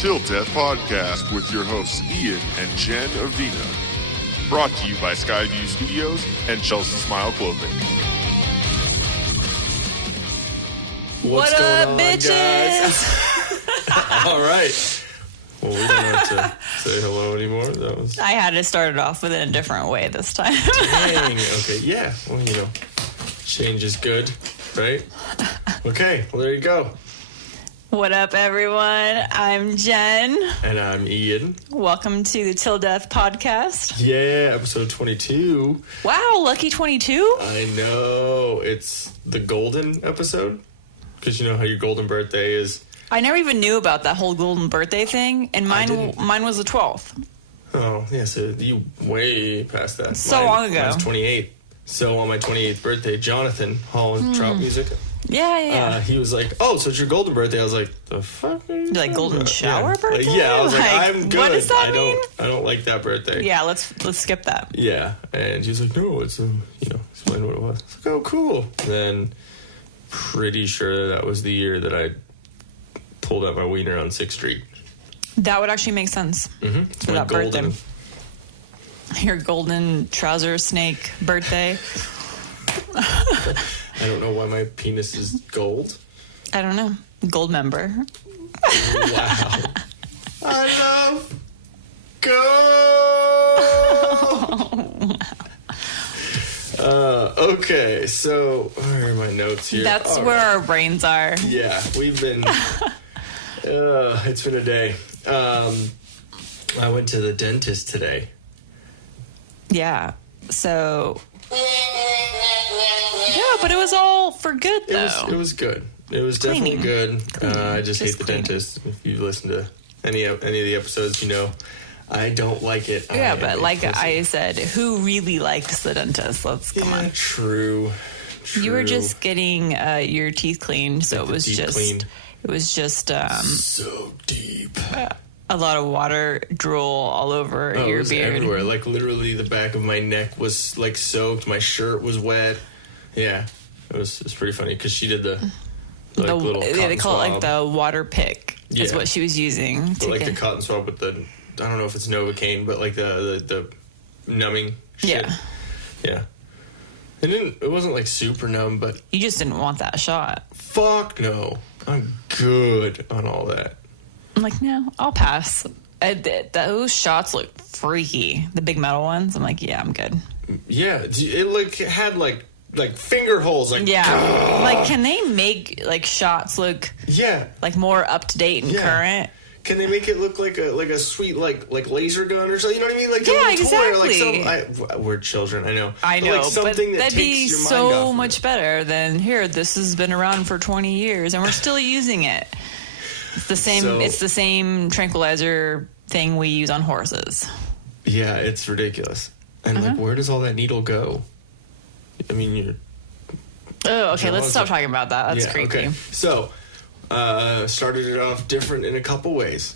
Till Death Podcast with your hosts Ian and Jen Avina. Brought to you by Skyview Studios and Chelsea Smile Clothing. What's what going up, on, bitches? guys? All right. Well, we don't have to say hello anymore. That was I had to start it off with it in a different way this time. dang. Okay, yeah. Well, you know, change is good, right? Okay, well, there you go. What up, everyone? I'm Jen. And I'm Ian. Welcome to the Till Death Podcast. Yeah, episode 22. Wow, lucky 22? I know. It's the golden episode. Because you know how your golden birthday is. I never even knew about that whole golden birthday thing, and mine was the 12th. Oh, yeah, so you way past that. So long ago. Mine's 28th. So on my 28th birthday, Jonathan, Holland Trout Music. Yeah. He was like, "Oh, so it's your golden birthday?" I was like, "The fuck?" Are you Like golden about? shower birthday? Yeah, I was like, "I'm good. What does that mean? I don't like that birthday." Yeah, let's skip that. Yeah, and he was like, "No, it's explain what it was." I was like, "Oh, cool." And then, pretty sure that was the year that I pulled out my wiener on 6th Street. That would actually make sense It's for my that birthday. Your golden trouser snake birthday. I don't know why my penis is gold. I don't know. Gold member. Wow. I love gold. Okay, so where are my notes here? That's All where right. our brains are. Yeah, we've been. It's been a day. I went to the dentist today. Yeah. So. Yeah, but it was all for good, though. It was good. It was Cleaning. definitely good. I just hate the cleaning. dentist. If you listen to any of the episodes, you know I don't like it. Yeah, I but am like a pussy. I said, who really likes the dentist? Come on. True. You were just getting your teeth cleaned, so Get it the was teeth just cleaned. it was just So deep. a lot of water drool all over Oh, it your was beard. everywhere. Like literally, the back of my neck was like soaked. My shirt was wet. Yeah, it was pretty funny because she did the little They cotton call it like swab. the water pick. Is Yeah. what she was using But to like the get. cotton swab with the, I don't know if it's Novocaine, but like the numbing shit. Yeah. It wasn't like super numb, but You just didn't want that shot. fuck no. I'm good on all that. I'm like, no, I'll pass. Those shots look freaky. The big metal ones. I'm like, yeah, I'm good. Yeah, it had like finger holes. Like, Yeah. Like, can they make like shots look yeah. like more up to date and Yeah. current? Can they make it look like a sweet like laser gun or something? You know what I mean? Like a Yeah, little toy or like exactly. we're children. I know. I But, know, like something but that that'd takes be your mind so off of much it. better than here. This has been around for 20 years and we're still using it. It's the same. So- it's the same tranquilizer thing we use on horses. Yeah, it's ridiculous. And like, where does all that needle go? I mean, you're. Oh, okay. Let's Jaws stop are- talking about that. That's Yeah, creepy. okay. So, started it off different in a couple ways,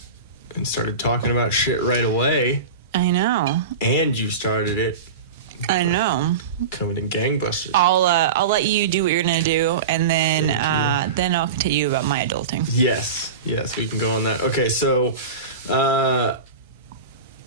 and started talking about shit right away. I know. And you started it I know. coming in gangbusters. I'll let you do what you're gonna do, and then I'll continue about my adulting. Yes, we can go on that. Okay, so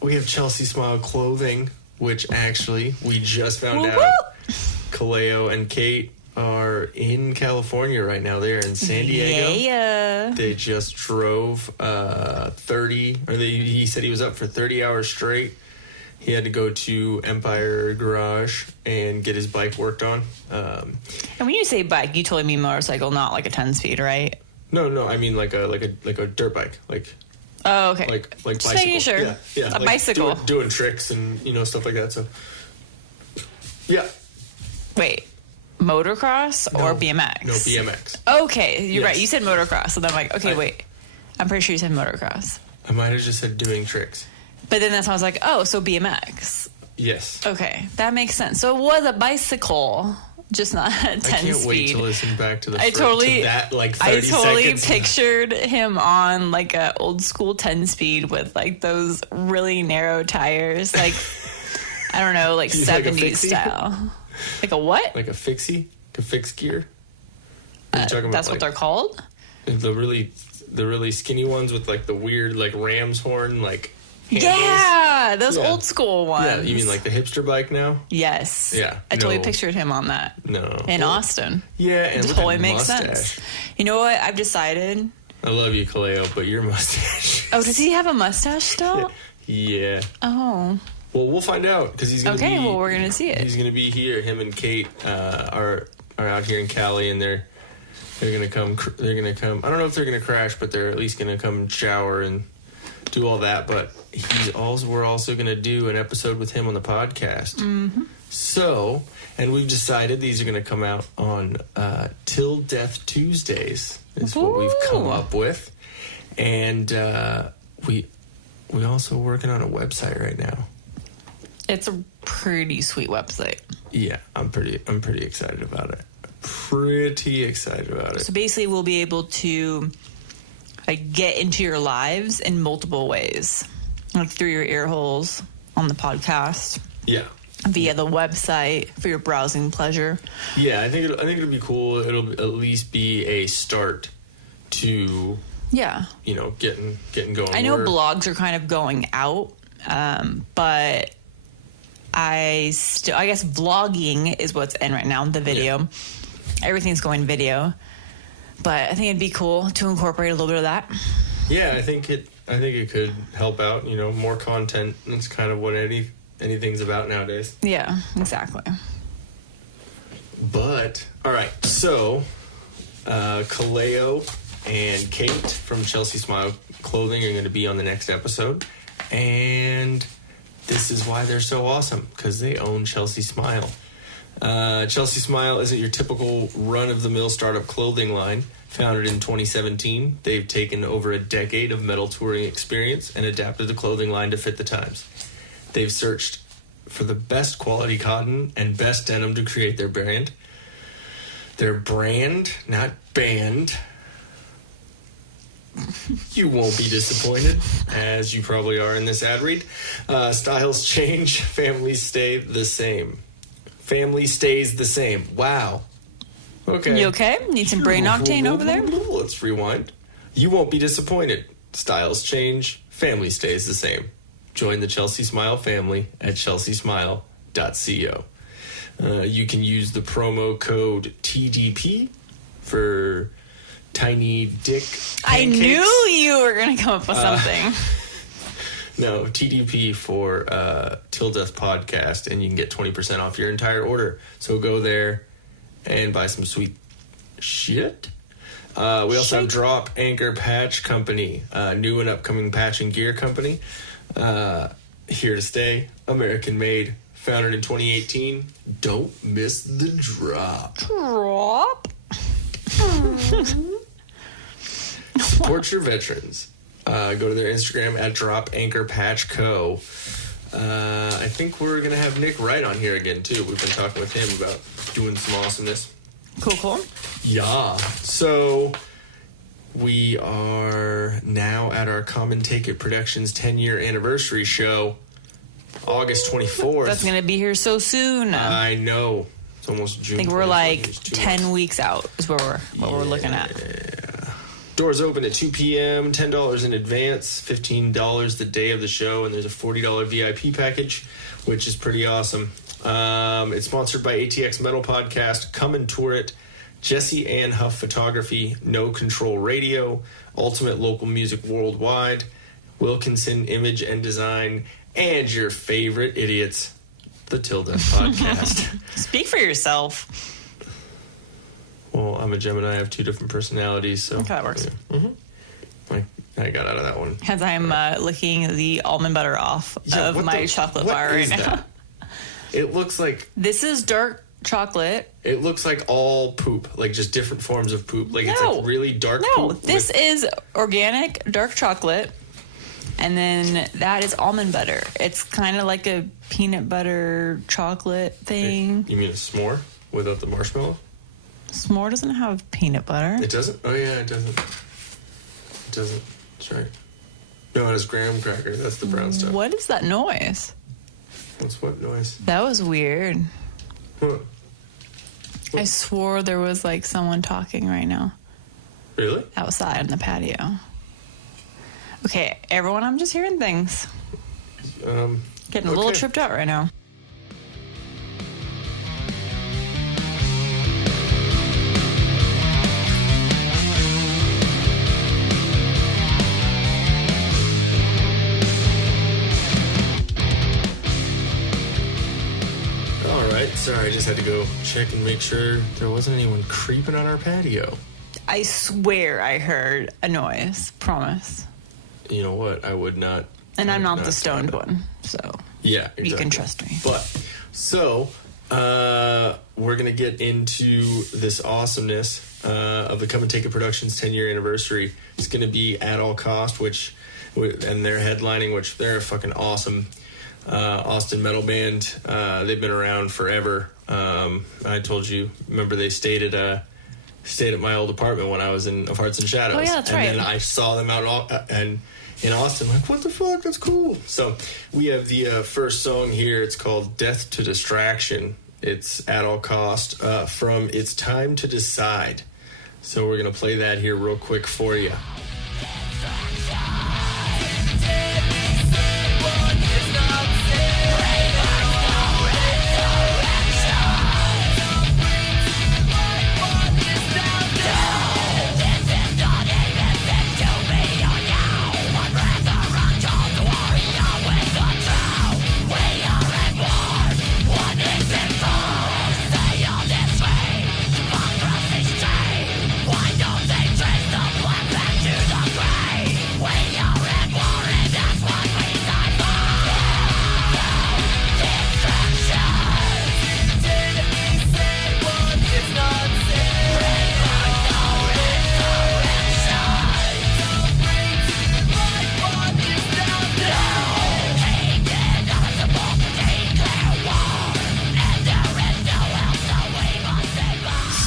we have Chelsea Smile Clothing, which actually we just found Woo out. woo! Kaleo and Kate are in California right now. They're in San Diego. Yeah. They just drove 30, or he said he was up for 30 hours straight. He had to go to Empire Garage and get his bike worked on. And when you say bike, you totally mean motorcycle, not like a 10-speed, right? No, I mean like a dirt bike, like Oh, okay. like Just bicycle. making sure. Yeah, A like bicycle. doing tricks and stuff like that. So yeah, Wait, motocross or BMX? no BMX. Okay, you're Yes. right. You said motocross, so then I'm like, okay, I- wait. I'm pretty sure you said motocross. I might have just said doing tricks. But then that's when I was like, oh, so BMX. Yes. Okay, that makes sense. So it was a bicycle, just not a 10 I can't speed. wait to listen back to the I totally- to that like 30 I totally seconds. pictured him on like a old school 10 speed with like those really narrow tires, like I don't know, like You like a 70s fixie? style. Like a what? Like a fixie, a fixed gear. Are you talking about, That's what like, they're called? the really the really skinny ones with like the weird like ram's horn like handles. Yeah, those old school ones. Yeah, you mean like the hipster bike now? Yes. Yeah. I totally pictured him on that. No. In Austin. Yeah, and it totally makes sense. You know what? I've decided. I love you, Kaleo, but your mustache. Oh, does he have a mustache still? Yeah. Oh. Well, we'll find out because he's gonna be. Okay, well, we're gonna see it. He's gonna be here. Him and Kate are out here in Cali, and they're gonna come. They're gonna come. I don't know if they're gonna crash, but they're at least gonna come shower and do all that. But we're also gonna do an episode with him on the podcast. Mm-hmm. So, and we've decided these are gonna come out on Till Death Tuesdays. Is what we've come up with, and we also working on a website right now. It's a pretty sweet website. Yeah, I'm pretty excited about it. Pretty excited about it. So basically, we'll be able to like get into your lives in multiple ways, like through your ear holes on the podcast. Yeah. Via the website for your browsing pleasure. Yeah, I think it'll be cool. It'll at least be a start to getting going. I know blogs are kind of going out, but I guess vlogging is what's in right now. The video, everything's going video, but I think it'd be cool to incorporate a little bit of that. Yeah, I think it could help out. More content. That's kind of what anything's about nowadays. Yeah, exactly. But all right, so Kaleo and Kate from Chelsea Smile Clothing are going to be on the next episode, and this is why they're so awesome, because they own Chelsea Smile. Chelsea Smile isn't your typical run-of-the-mill startup clothing line. Founded in 2017, they've taken over a decade of metal touring experience and adapted the clothing line to fit the times. They've searched for the best quality cotton and best denim to create their brand. Their brand, not band. You won't be disappointed, as you probably are in this ad read. Styles change, families stay the same. Family stays the same. Wow. Okay. You okay? Need some brain octane over there? Let's rewind. You won't be disappointed. Styles change, family stays the same. Join the Chelsea Smile family at chelseasmile.co. You can use the promo code TDP for Tiny Dick Pancakes. I knew you were going to come up with something. No, TDP for Till Death Podcast, and you can get 20% off your entire order. So go there and buy some sweet shit. We also have Drop Anchor Patch Company, new and upcoming patch and gear company. Here to stay, American made, founded in 2018. Don't miss the drop. Drop. Support your veterans. Go to their Instagram at Drop Anchor Patch Co. I think we're going to have Nick Wright on here again, too. We've been talking with him about doing some awesomeness. Cool. Yeah. So we are now at our Common Take It Productions 10-year anniversary show, August 24th. That's going to be here so soon. I know. It's almost June. I think we're like 10 weeks out is what we're looking at. Doors open at 2 p.m., $10 in advance, $15 the day of the show, and there's a $40 VIP package, which is pretty awesome. It's sponsored by ATX Metal Podcast, Come and Tour It, Jesse Ann Huff Photography, No Control Radio, Ultimate Local Music Worldwide, Wilkinson Image and Design, and your favorite idiots, the Till Death Podcast. Speak for yourself. Well, I'm a Gemini. I have two different personalities, so Okay, that works. Yeah. Mm-hmm. I got out of that one. As I'm licking the almond butter off of my chocolate bar right now. That? It looks like... This is dark chocolate. It looks like all poop, like just different forms of poop. Like it's like really dark poop. No, this is organic dark chocolate, and then that is almond butter. It's kind of like a peanut butter chocolate thing. You mean a s'more without the marshmallow? S'more doesn't have peanut butter. It doesn't? Oh, yeah, it doesn't. It doesn't. That's right. No, it has graham cracker. That's the brown stuff. What is that noise? What's what noise? That was weird. What? I swore there was like someone talking right now. Really? outside on the patio. Okay, everyone, I'm just hearing things. Getting a little tripped out right now. Sorry, I just had to go check and make sure there wasn't anyone creeping on our patio. I swear I heard a noise. Promise. You know what? I would not. And I'm not the stoned one, so yeah, exactly. You can trust me. But so we're gonna get into this awesomeness of the Come and Take It Productions 10-year anniversary. It's gonna be At All Cost, and they're headlining, which they're a fucking awesome Austin metal band. They've been around forever. I told you, remember they stayed at my old apartment when I was in Of Hearts and Shadows. Oh yeah, that's right. And then I saw them out in Austin. Like, what the fuck? That's cool. So we have the first song here. It's called Death to Distraction. It's At All Cost from It's Time to Decide. So we're going to play that here real quick for you.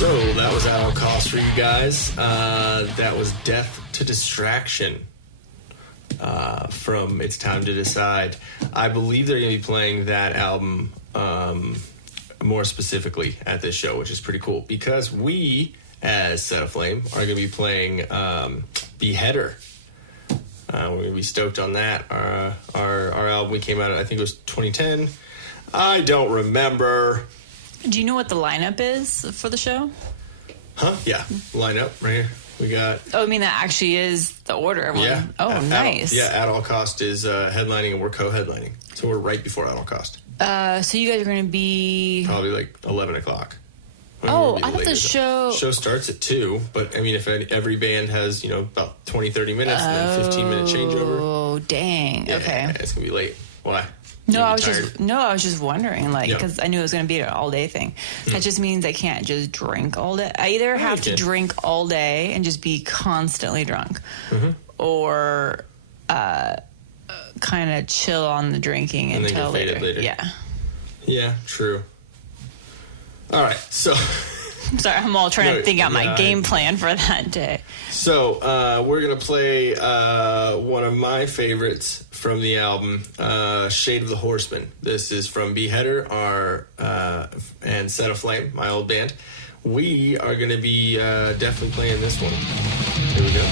So that was At All Cost for you guys. That was Death to Distraction from It's Time to Decide. I believe they're going to be playing that album more specifically at this show, which is pretty cool because we, as Set Aflame, are going to be playing Beheader. We're going to be stoked on that. Our album, we came out, I think it was 2010. I don't remember. Do you know what the lineup is for the show? Huh? Yeah. Lineup right here. We got... Oh, I mean, that actually is the order. Everyone. Yeah. Oh, nice. At All Cost is headlining and we're co-headlining. So we're right before At All Cost. So you guys are going to be... Probably like 11 o'clock. Oh, I thought the show... Show starts at 2, but I mean, if every band has, about 20, 30 minutes and then 15-minute changeover. Oh, dang. Yeah, okay. It's going to be late. Why? No, I was just wondering, because I knew it was going to be an all-day thing. That just means I can't just drink all day. I either have to drink all day and just be constantly drunk, or kind of chill on the drinking and until then get later. Yeah. Yeah, true. All right, so... Sorry, I'm all trying to think out my game plan for that day. So, we're going to play one of my favorites from the album, Shade of the Horseman. This is from Beheader, and Set Aflame, my old band. We are going to be definitely playing this one. Here we go.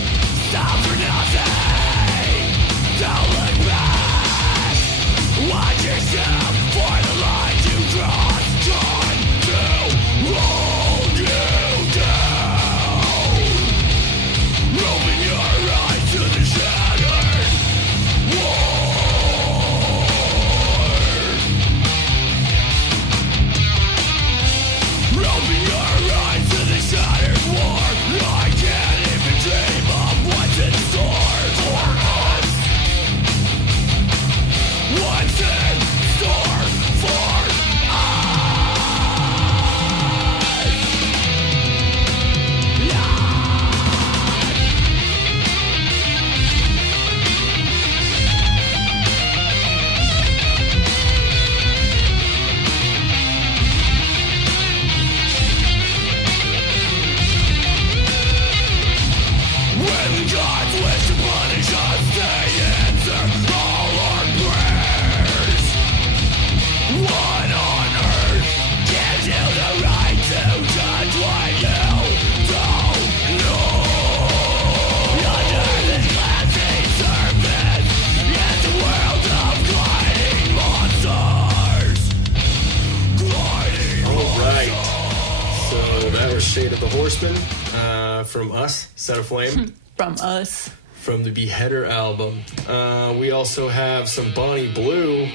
Stop for nothing! Don't look back! Watch yourself for the line to cross! Time to roll you down! Open your eyes to the shattered world! Open your eyes to the shattered world! I can't even dream of what's in store for us! What's in store for was Shade of the Horseman from us, Set Aflame. From us. From the Beheader album. We also have some Bonnie Blue.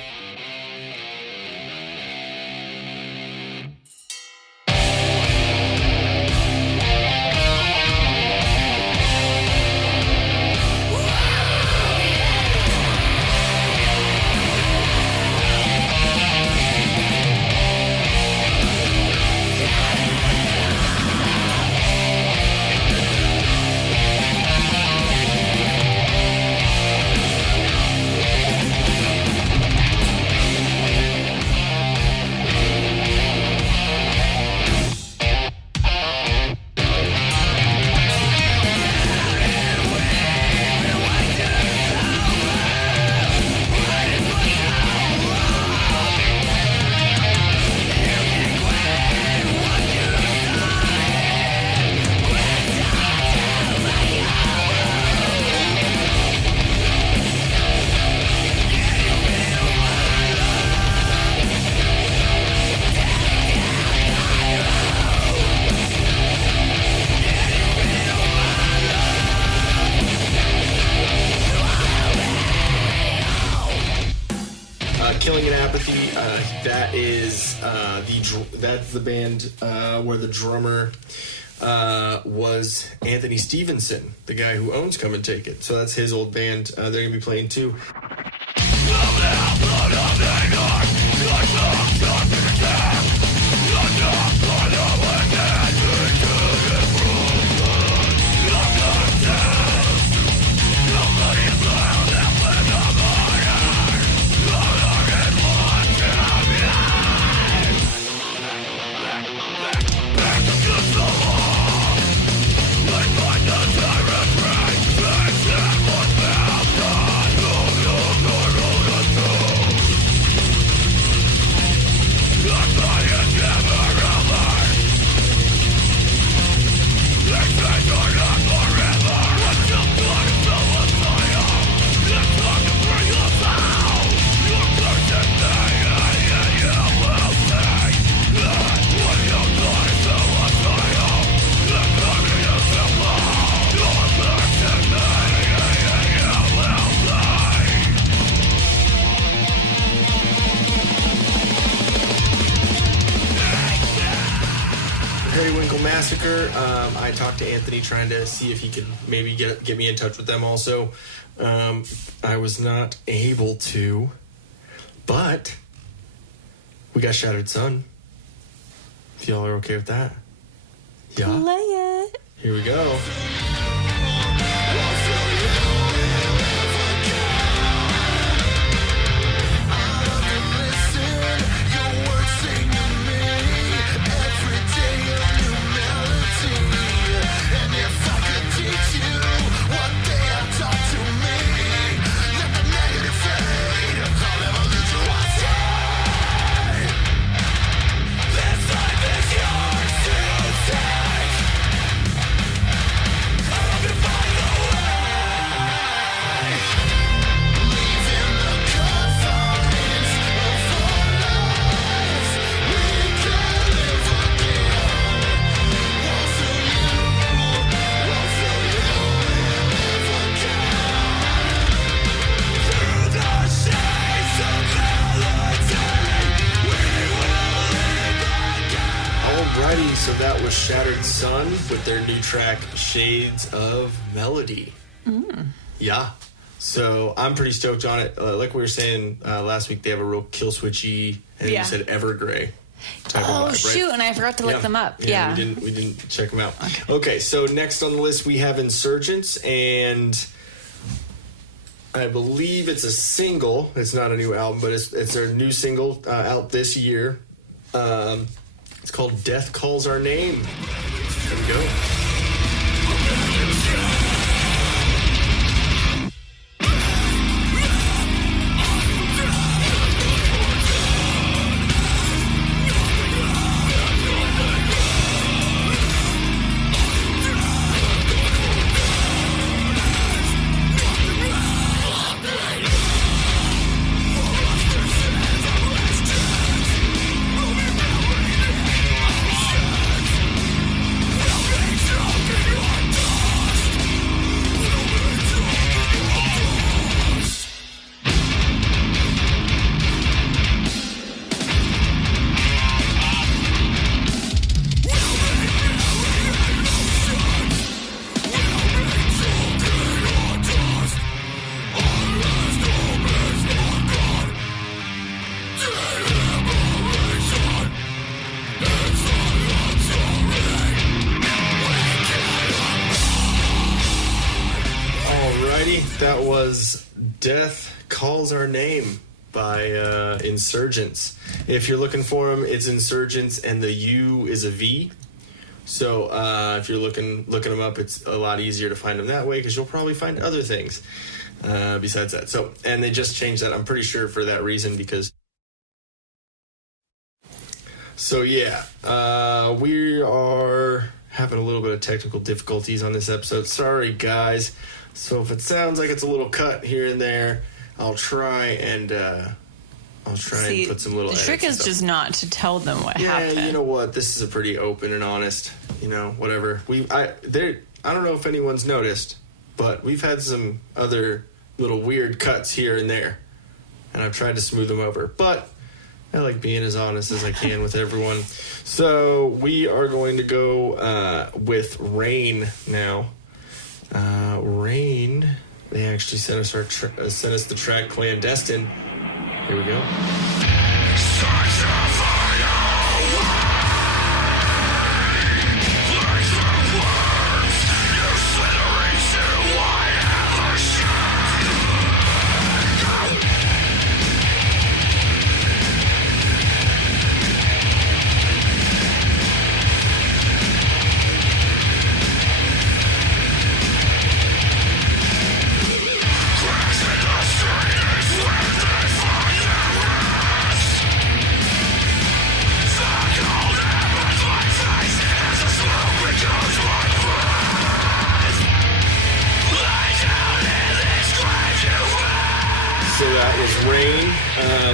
Killing in Apathy, that's the band where the drummer was Anthony Stevenson, the guy who owns Come and Take It. So that's his old band. They're going to be playing too. Massacre. I talked to Anthony trying to see if he could maybe get me in touch with them also. I was not able to, but we got Shattered Sun. If y'all are okay with that. Yeah. Play it. Here we go. So that was Shattered Sun with their new track, Shades of Melody. Yeah. So I'm pretty stoked on it. Like we were saying last week, they have a real kill switchy, and you said Evergrey type of vibe, right? Shoot, and I forgot to look them up. Yeah. We didn't check them out. Okay, so next on the list we have Insurgents, and I believe it's a single. It's not a new album, but it's their new single out this year. It's called Death Calls Our Name. There we go. that was Death Calls Our Name by Insurgents. If you're looking for them, it's Insurgents, and the U is a V. So if you're looking them up, it's a lot easier to find them that way because you'll probably find other things besides that. So, and they just changed that, I'm pretty sure, for that reason because... So, yeah, we are having a little bit of technical difficulties on this episode. Sorry, guys. So if it sounds like it's a little cut here and there, I'll try and put some little. The trick is just not to tell them what happened. Yeah, you know what? This is a pretty open and honest. Whatever. I don't know if anyone's noticed, but we've had some other little weird cuts here and there, and I've tried to smooth them over. But I like being as honest as I can with everyone. So we are going to go with Rain now. Rain. They actually sent us the track Clandestine. Here we go.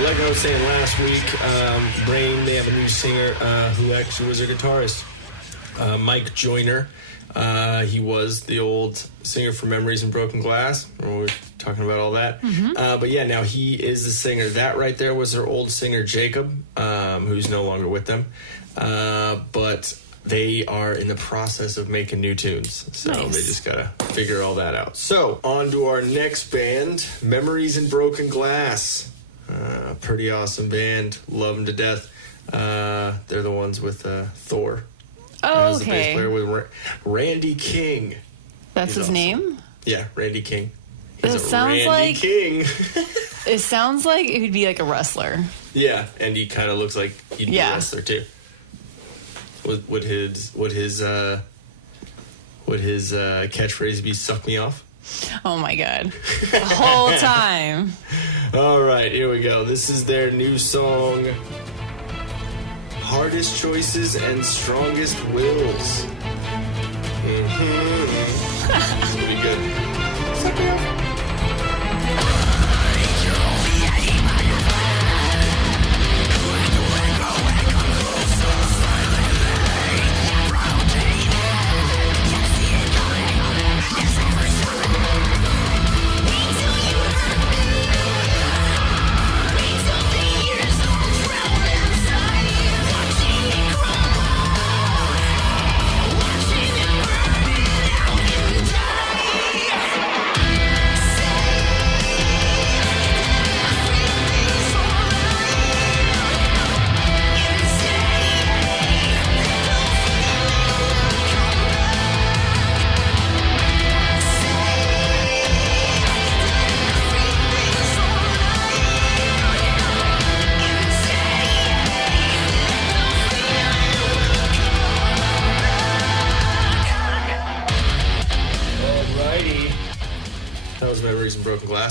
Like I was saying last week, Rain, they have a new singer who actually was a guitarist, Mike Joyner. He was the old singer for Memories and Broken Glass. We were talking about all that. Mm-hmm. But yeah, now he is the singer. That right there was their old singer, Jacob, who's no longer with them. But they are in the process of making new tunes. So They just got to figure all that out. So on to our next band, Memories and Broken Glass. Pretty awesome band. Love them to death. They're the ones with Thor. Oh, the bass player with Randy King. That's his name? Yeah, Randy King. It sounds like King. It sounds like it would be like a wrestler. Yeah, and he kind of looks like he'd be a wrestler too. Would his catchphrase be "suck me off"? Oh my god. The whole time. All right, here we go. This is their new song, Hardest Choices and Strongest Wills. It's gonna be good. Suck me off.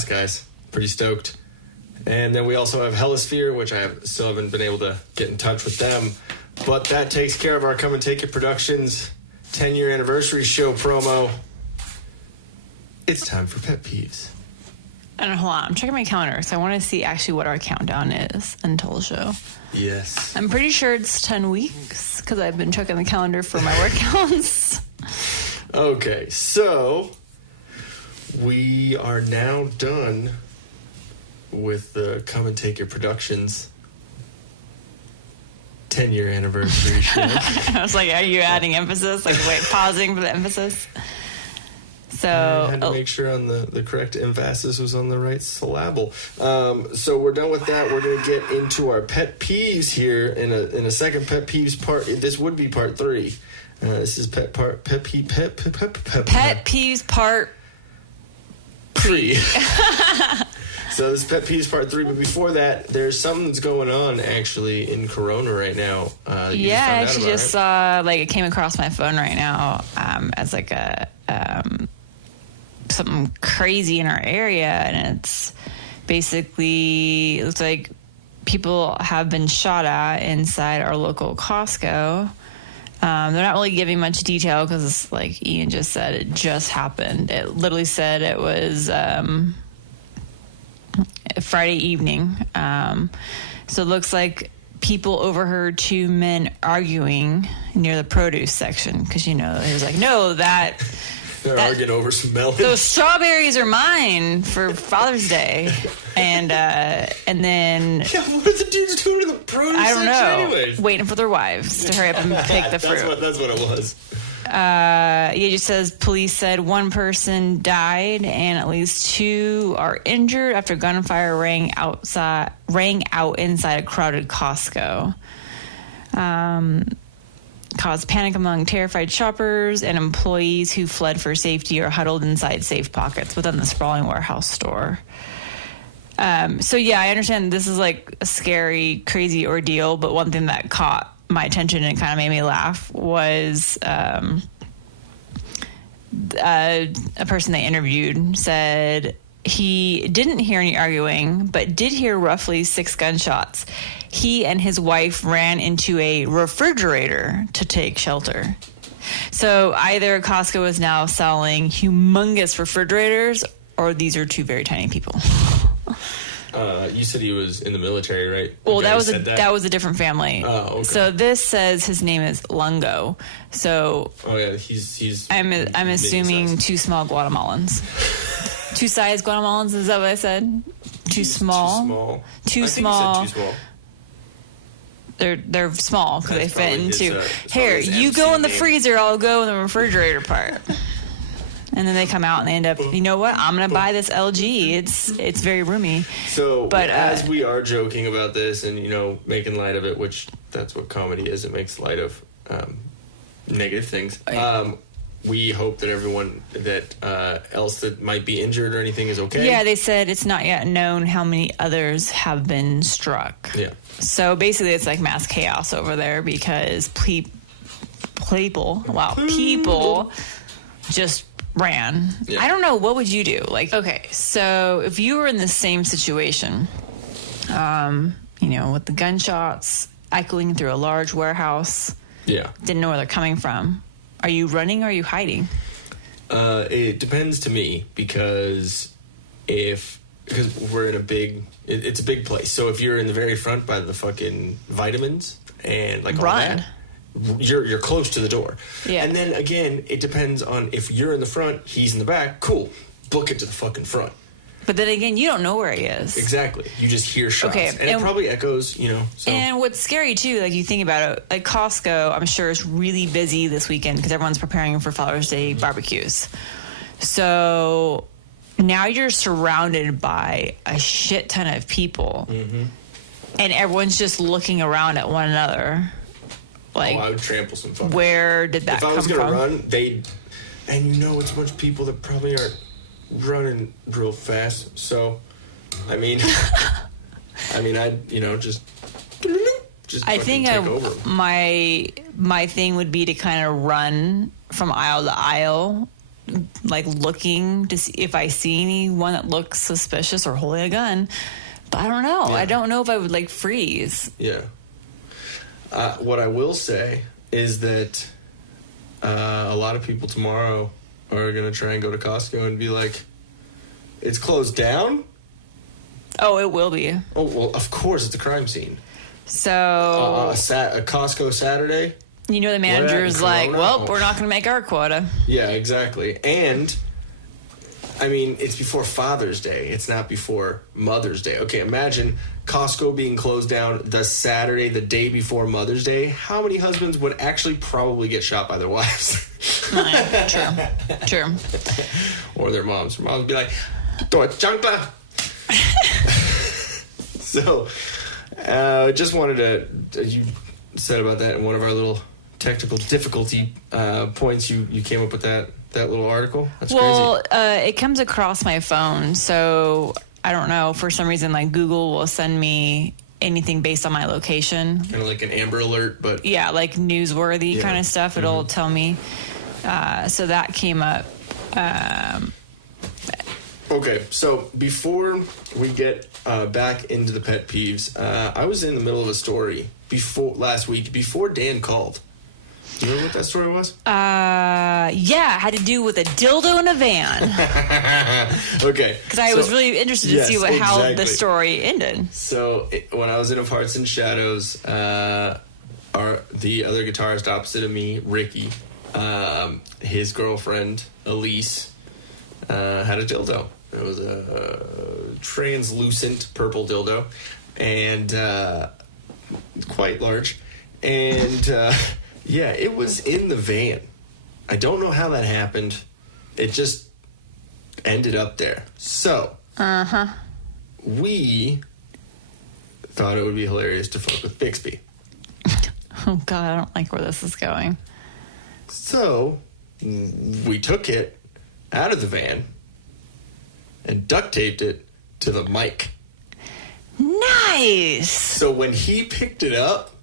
Guys, pretty stoked. And then we also have Helisphere, which I still haven't been able to get in touch with them, but that takes care of our Come and Take It Productions 10-year anniversary show promo. It's time for Pet Peeves. And hold on, I'm checking my calendar, so I want to see actually what our countdown is until the show. Yes. I'm pretty sure it's 10 weeks, because I've been checking the calendar for my workouts. Okay, so we are now done with the Come and Take Your Productions 10-year anniversary show. I was like, are you adding emphasis? Like, wait, pausing for the emphasis? So I had to make sure on the correct emphasis was on the right syllable. So we're done with that. We're going to get into our pet peeves here in a second. Pet peeves part. This would be part 3. This is pet peeves part 3. 3. So this is Pet Peeves Part 3, but before that, there's something that's going on, actually, in Corona right now. Yeah, I actually just saw, like, it came across my phone right now as, like, something crazy in our area, and it's basically, it looks like people have been shot at inside our local Costco. They're not really giving much detail because, like Ian just said, it just happened. It literally said it was Friday evening. So it looks like people overheard 2 men arguing near the produce section because, he was like, no, they're arguing over some melons. Those strawberries are mine for Father's Day. And then... Yeah, what are the dudes doing in the produce I don't section know. anyways? Waiting for their wives to hurry up and pick the fruit. That's what it was. It just says police said 1 person died and at least 2 are injured after gunfire rang out inside a crowded Costco. Caused panic among terrified shoppers and employees who fled for safety or huddled inside safe pockets within the sprawling warehouse store. So yeah, I understand this is like a scary, crazy ordeal, but one thing that caught my attention and kind of made me laugh was a person they interviewed said he didn't hear any arguing, but did hear roughly 6 gunshots. He and his wife ran into a refrigerator to take shelter. So either Costco is now selling humongous refrigerators, or these are 2 very tiny people. You said he was in the military, right? Well, that was a different family. Oh, okay. So this says his name is Lungo. So he's. I'm assuming 2 small Guatemalans. 2 size Guatemalans. Is that what I said? Too small. Too small. Too small. They're small because they fit into. Here, you go in the freezer. I'll go in the refrigerator part. And then they come out and they end up, you know what? I'm going to buy this LG. It's very roomy. So, but as we are joking about this and, making light of it, which that's what comedy is, it makes light of negative things. We hope that everyone that else that might be injured or anything is okay. Yeah, they said it's not yet known how many others have been struck. Yeah. So basically it's like mass chaos over there because people just ran. Yeah. I don't know. What would you do? Like, okay, so if you were in the same situation, with the gunshots echoing through a large warehouse, didn't know where they're coming from. Are you running or are you hiding? It depends to me because we're in it's a big place. So if you're in the very front by the fucking vitamins and like run. All that, you're close to the door. Yeah. And then again, it depends on if you're in the front, he's in the back. Cool, book it to the fucking front. But then again, you don't know where he is. Exactly. You just hear shots. Okay, and it probably echoes, So. And what's scary, too, like you think about it, like Costco, I'm sure is really busy this weekend because everyone's preparing for Father's Day barbecues. So now you're surrounded by a shit ton of people. Mm-hmm. And everyone's just looking around at one another. Like, I would trample some fucking. Where did that come from? If I was going to run, it's a bunch of people that probably aren't running real fast. So, I'd, just I think take over. my thing would be to kind of run from aisle to aisle, like looking to see if I see anyone that looks suspicious or holding a gun. But I don't know. Yeah. I don't know if I would freeze. Yeah. What I will say is that a lot of people tomorrow are going to try and go to Costco and be like, it's closed down? Oh, it will be. Oh, well, of course, it's a crime scene. So... a Costco Saturday? The manager's like, well, we're not going to make our quota. Yeah, exactly. And... it's before Father's Day. It's not before Mother's Day. Okay, imagine Costco being closed down the Saturday, the day before Mother's Day. How many husbands would actually probably get shot by their wives? True. Or their moms. Their moms would be like, "Do it, chancla." So, just wanted to... You said about that in one of our little technical difficulty points you came up with that little article. That's well, crazy. it comes across my phone, so I don't know. For some reason, like Google will send me anything based on my location. Kind of like an Amber Alert, but yeah, like newsworthy kind of stuff. It'll tell me. So that came up. Okay, so before we get back into the pet peeves, I was in the middle of a story last week before Dan called. Do you know what that story was? Yeah, it had to do with a dildo in a van. Okay. Because I was really interested to see how the story ended. So when I was in a Parts and Shadows, the other guitarist opposite of me, Ricky, his girlfriend, Elise, had a dildo. It was a translucent purple dildo and quite large. And... yeah, it was in the van. I don't know how that happened. It just ended up there. So, we thought it would be hilarious to fuck with Bixby. Oh, God, I don't like where this is going. So, we took it out of the van and duct taped it to the mic. Nice! So when he picked it up,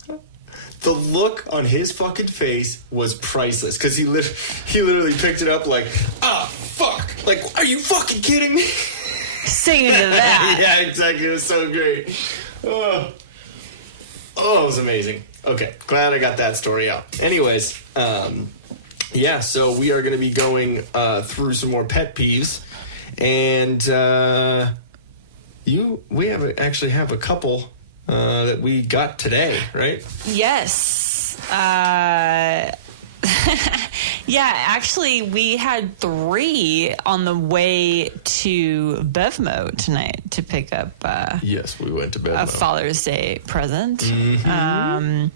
the look on his fucking face was priceless because he literally picked it up like, fuck! Like, are you fucking kidding me? Singing to that. Yeah, exactly. It was so great. Oh, it was amazing. Okay, glad I got that story out. Anyways, yeah, so we are going to be going through some more pet peeves, and we actually have a couple. That we got today, right? Yes. Yeah, actually, we had 3 on the way to Bevmo tonight to pick up yes, we went to Bevmo. A Father's Day present. Mm-hmm.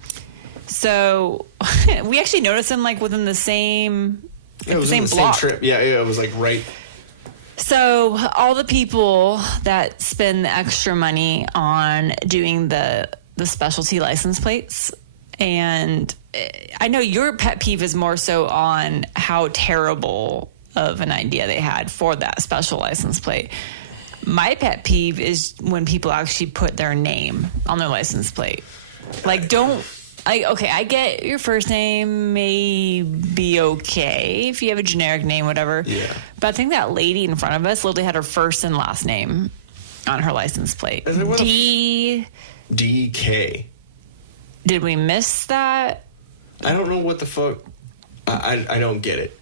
So we actually noticed them like within the same block. Same trip. Yeah, it was like right. So all the people that spend the extra money on doing the specialty license plates, and I know your pet peeve is more so on how terrible of an idea they had for that special license plate. My pet peeve is when people actually put their name on their license plate. Like, I get your first name may be okay if you have a generic name, whatever. Yeah. But I think that lady in front of us literally had her first and last name on her license plate. DK. Did we miss that? I don't know what the fuck. I don't get it.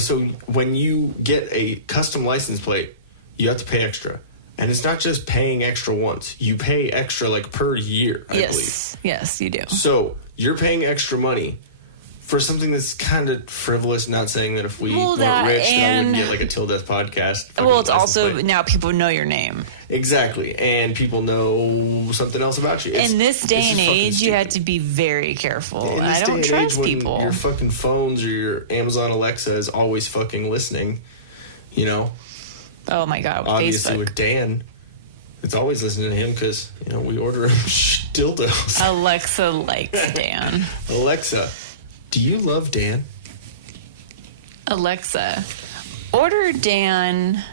So when you get a custom license plate, you have to pay extra. And it's not just paying extra once. You pay extra like per year, I believe. Yes, you do. So you're paying extra money for something that's kind of frivolous. Not saying that if we weren't rich, then I wouldn't get like a Till Death podcast. Well, it's also now people know your name. Exactly. And people know something else about you. In this day and age, you have to be very careful. And I don't trust people. Your fucking phones or your Amazon Alexa is always fucking listening, you know? Oh my God, with obviously Facebook. With Dan, it's always listening to him because, we order him dildos. Alexa likes Dan. Alexa, do you love Dan? Alexa, order Dan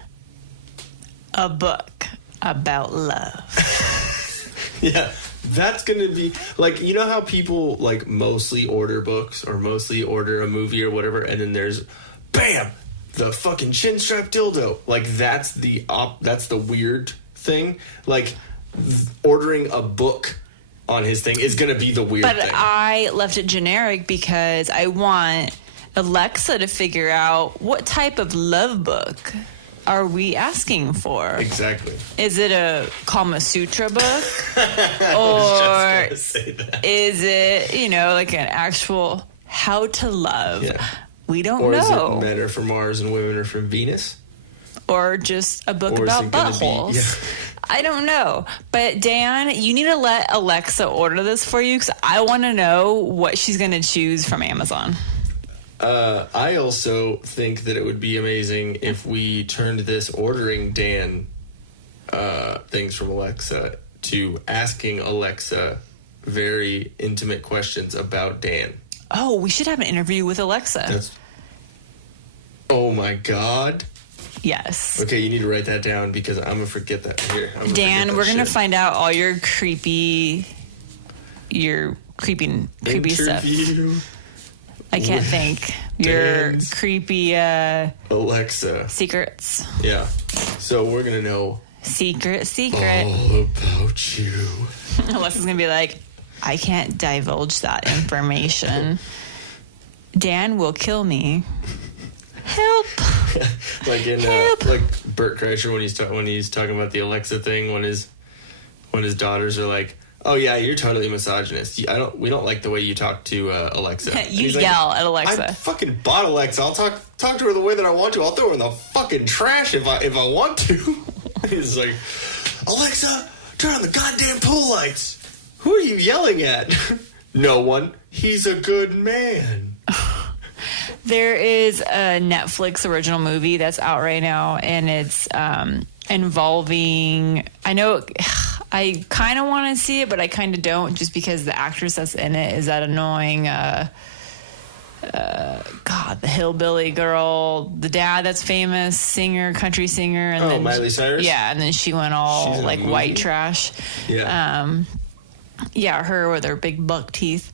a book about love. Yeah, that's going to be, like, you know how people, like, mostly order books or mostly order a movie or whatever, and then there's, bam! The fucking chin strap dildo. Like, that's the weird thing. Like, ordering a book on his thing is going to be the weird thing. But I left it generic because I want Alexa to figure out what type of love book are we asking for. Exactly. Is it a Kama Sutra book? Or is it, like an actual how to love? Yeah. We don't know. Or is it men are from Mars and women are from Venus? Or just a book about buttholes. I don't know. But Dan, you need to let Alexa order this for you because I want to know what she's going to choose from Amazon. I also think that it would be amazing if we turned this ordering Dan things from Alexa to asking Alexa very intimate questions about Dan. Oh, we should have an interview with Alexa. Oh my God. Yes. Okay, you need to write that down because I'm gonna forget that here. Dan, we're gonna find out all your creepy stuff. I can't think. Your Dan's creepy Alexa secrets. Yeah. So we're gonna know secret all about you. Alexa's gonna be like, I can't divulge that information. Dan will kill me. Help. Like in like Bert Kreischer when he's talking about the Alexa thing when his daughters are like, oh yeah, you're totally misogynist. We don't like the way you talk to Alexa. You yell at Alexa. I fucking bought Alexa. I'll talk to her the way that I want to. I'll throw her in the fucking trash if I want to. He's like, Alexa, turn on the goddamn pool lights. Who are you yelling at? No one. He's a good man. There is a Netflix original movie that's out right now, and it's involving. I know. I kind of want to see it, but I kind of don't, just because the actress that's in it is that annoying. God, the hillbilly girl, the dad that's famous, singer, country singer, and then Miley Cyrus. Yeah, and then she went all like white trash. Yeah. Yeah, her with her big buck teeth.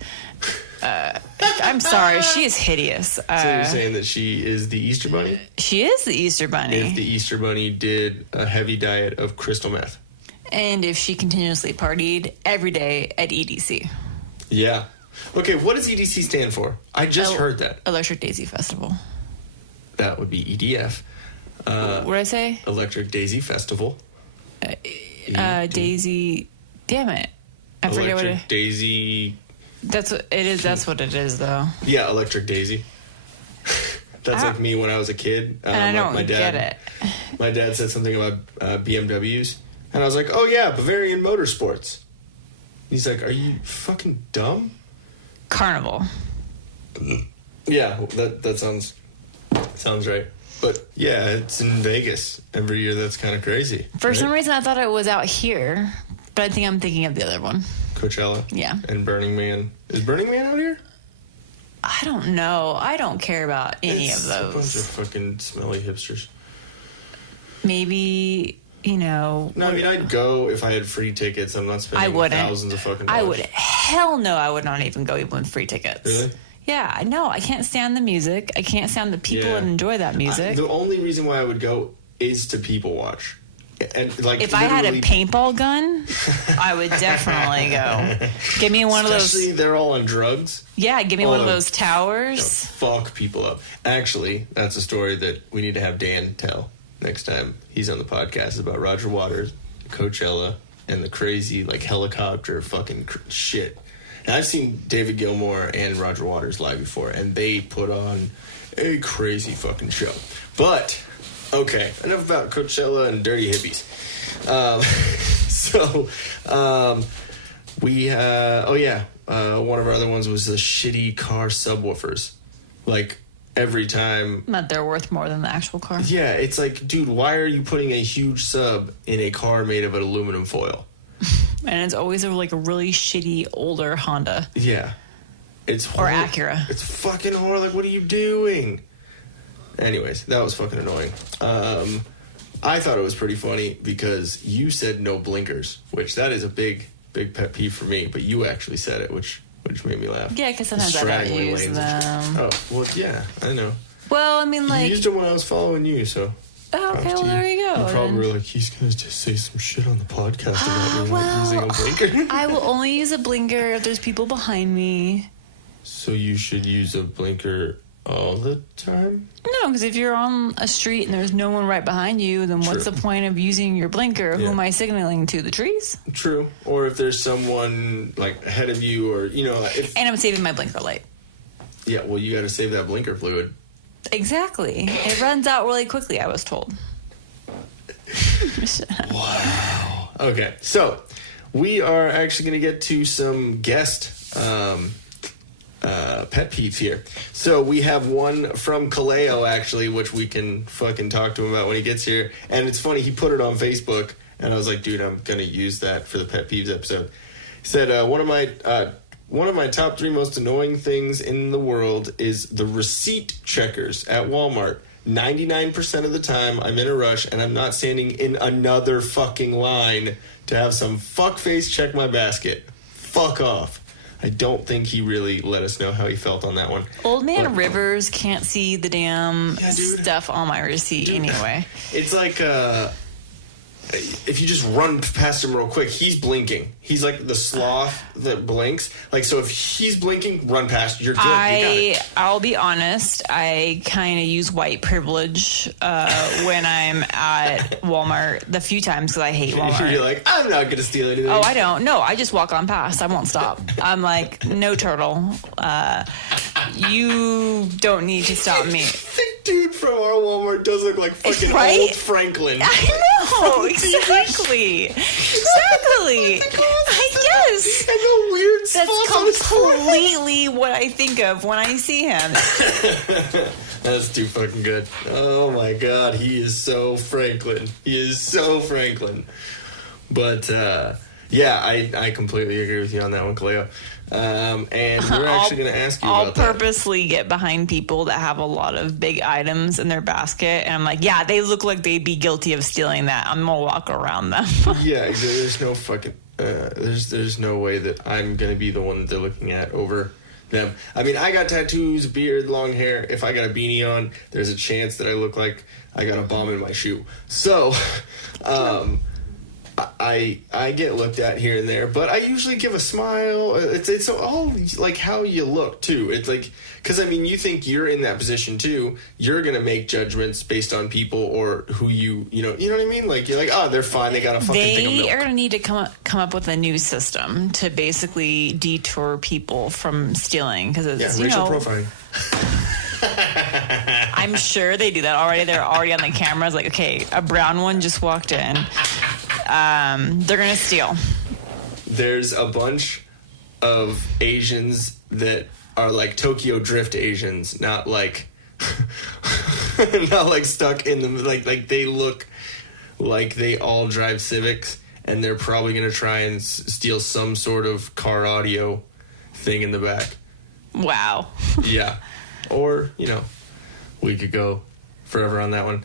I'm sorry, she is hideous. So you're saying that she is the Easter Bunny? She is the Easter Bunny. If the Easter Bunny did a heavy diet of crystal meth. And if she continuously partied every day at EDC. Yeah. Okay, what does EDC stand for? I just heard that. Electric Daisy Festival. That would be EDF. What did I say? Electric Daisy Festival. Daisy. Damn it. I forget what it is. Daisy. That's what it is. That's what it is, though. Yeah, Electric Daisy. That's like me when I was a kid. I don't get it. My dad said something about BMWs. And I was like, oh yeah, Bavarian Motorsports. He's like, are you fucking dumb? Carnival. Yeah, that sounds right. But yeah, it's in Vegas every year. That's kind of crazy. For some reason, I thought it was out here, but I think I'm thinking of the other one. Coachella. Yeah. And Burning Man. Is Burning Man out here? I don't know. I don't care about any of those. A bunch of fucking smelly hipsters. Maybe. No, I mean, I'd go if I had free tickets. I'm not spending thousands of fucking dollars. I would. Hell no, I would not even go even with free tickets. Really? Yeah, I know. I can't stand the music. I can't stand the people that enjoy that music. The only reason why I would go is to people watch. And like, if I had a paintball gun, I would definitely go. Give me one of those. Especially they're all on drugs. Yeah, give me one of those towers. Fuck people up. Actually, that's a story that we need to have Dan tell next time he's on the podcast about Roger Waters, Coachella, and the crazy like helicopter fucking shit. And I've seen David Gilmour and Roger Waters live before, and they put on a crazy fucking show. But okay, enough about Coachella and dirty hippies. One of our other ones was the shitty car subwoofers. Like, every time... But they're worth more than the actual car. Yeah, it's like, dude, why are you putting a huge sub in a car made of an aluminum foil? And it's always a really shitty older Honda. Yeah. It's horrible. Or Acura. It's fucking horrible. Like, what are you doing? Anyways, that was fucking annoying. I thought it was pretty funny because you said no blinkers, which that is a big pet peeve for me, but you actually said it, which made me laugh. Yeah, because sometimes I don't use them. Oh, well, yeah, I know. Well, I mean, like... You used them when I was following you, so... Oh, okay, well, there you go. You probably were like, he's going to just say some shit on the podcast about me not using a blinker. I will only use a blinker if there's people behind me. So you should use a blinker all the time? No, because if you're on a street and there's no one right behind you, then what's the point of using your blinker? Who am I signaling to? The trees? True. Or if there's someone, like, ahead of you or, And I'm saving my blinker light. Yeah, well, you got to save that blinker fluid. Exactly. It runs out really quickly, I was told. Wow. Okay, so we are actually going to get to some guest pet peeves here. So we have one from Kaleo, actually, which we can fucking talk to him about when he gets here. And it's funny, he put it on Facebook, and I was like, dude, I'm going to use that for the pet peeves episode. said one of my top 3 most annoying things in the world is the receipt checkers at Walmart. 99% of the time, I'm in a rush and I'm not standing in another fucking line to have some fuckface check my basket. Fuck off. I don't think he really let us know how he felt on that one. Old Man Rivers can't see the damn stuff on my receipt anyway. It's like if you just run past him real quick, he's blinking. He's like the sloth that blinks. Like, so if he's blinking, run past. You're good. You got it. I'll be honest. I kind of use white privilege when I'm at Walmart. The few times because I hate Walmart. You're like, I'm not going to steal anything. Oh, I don't. No, I just walk on past. I won't stop. I'm like, no turtle. You don't need to stop me. The dude from our Walmart does look like fucking Right? old Franklin. I know. Exactly. Exactly. I guess. And the weird spots on his forehead. That's completely what I think of when I see him. That's too fucking good. Oh my god, he is so Franklin. He is so Franklin. But yeah, I completely agree with you on that one, Kaleo. And we're actually going to ask you about that. I'll purposely get behind people that have a lot of big items in their basket, and I'm like, yeah, they look like they'd be guilty of stealing that. I'm gonna walk around them. Yeah, there's no fucking there's no way that I'm gonna be the one that they're looking at over them. I mean, I got tattoos, beard, long hair. If I got a beanie on, there's a chance that I look like I got a bomb in my shoe. So, I get looked at here and there, but I usually give a smile. It's all like how you look too. It's like, because I mean, you think you're in that position too. You're gonna make judgments based on people or who you know what I mean. Like you're like, oh, they're fine. They got a fucking thing of milk. They are gonna need to come up with a new system to basically detour people from stealing because it's racial profiling. I'm sure they do that already. They're already on the cameras. Like, okay, a brown one just walked in. They're gonna steal. There's a bunch of Asians that are like Tokyo Drift Asians, not like not like stuck in them. Like they look like they all drive Civics, and they're probably gonna try and steal some sort of car audio thing in the back. Wow. Yeah, or we could go forever on that one.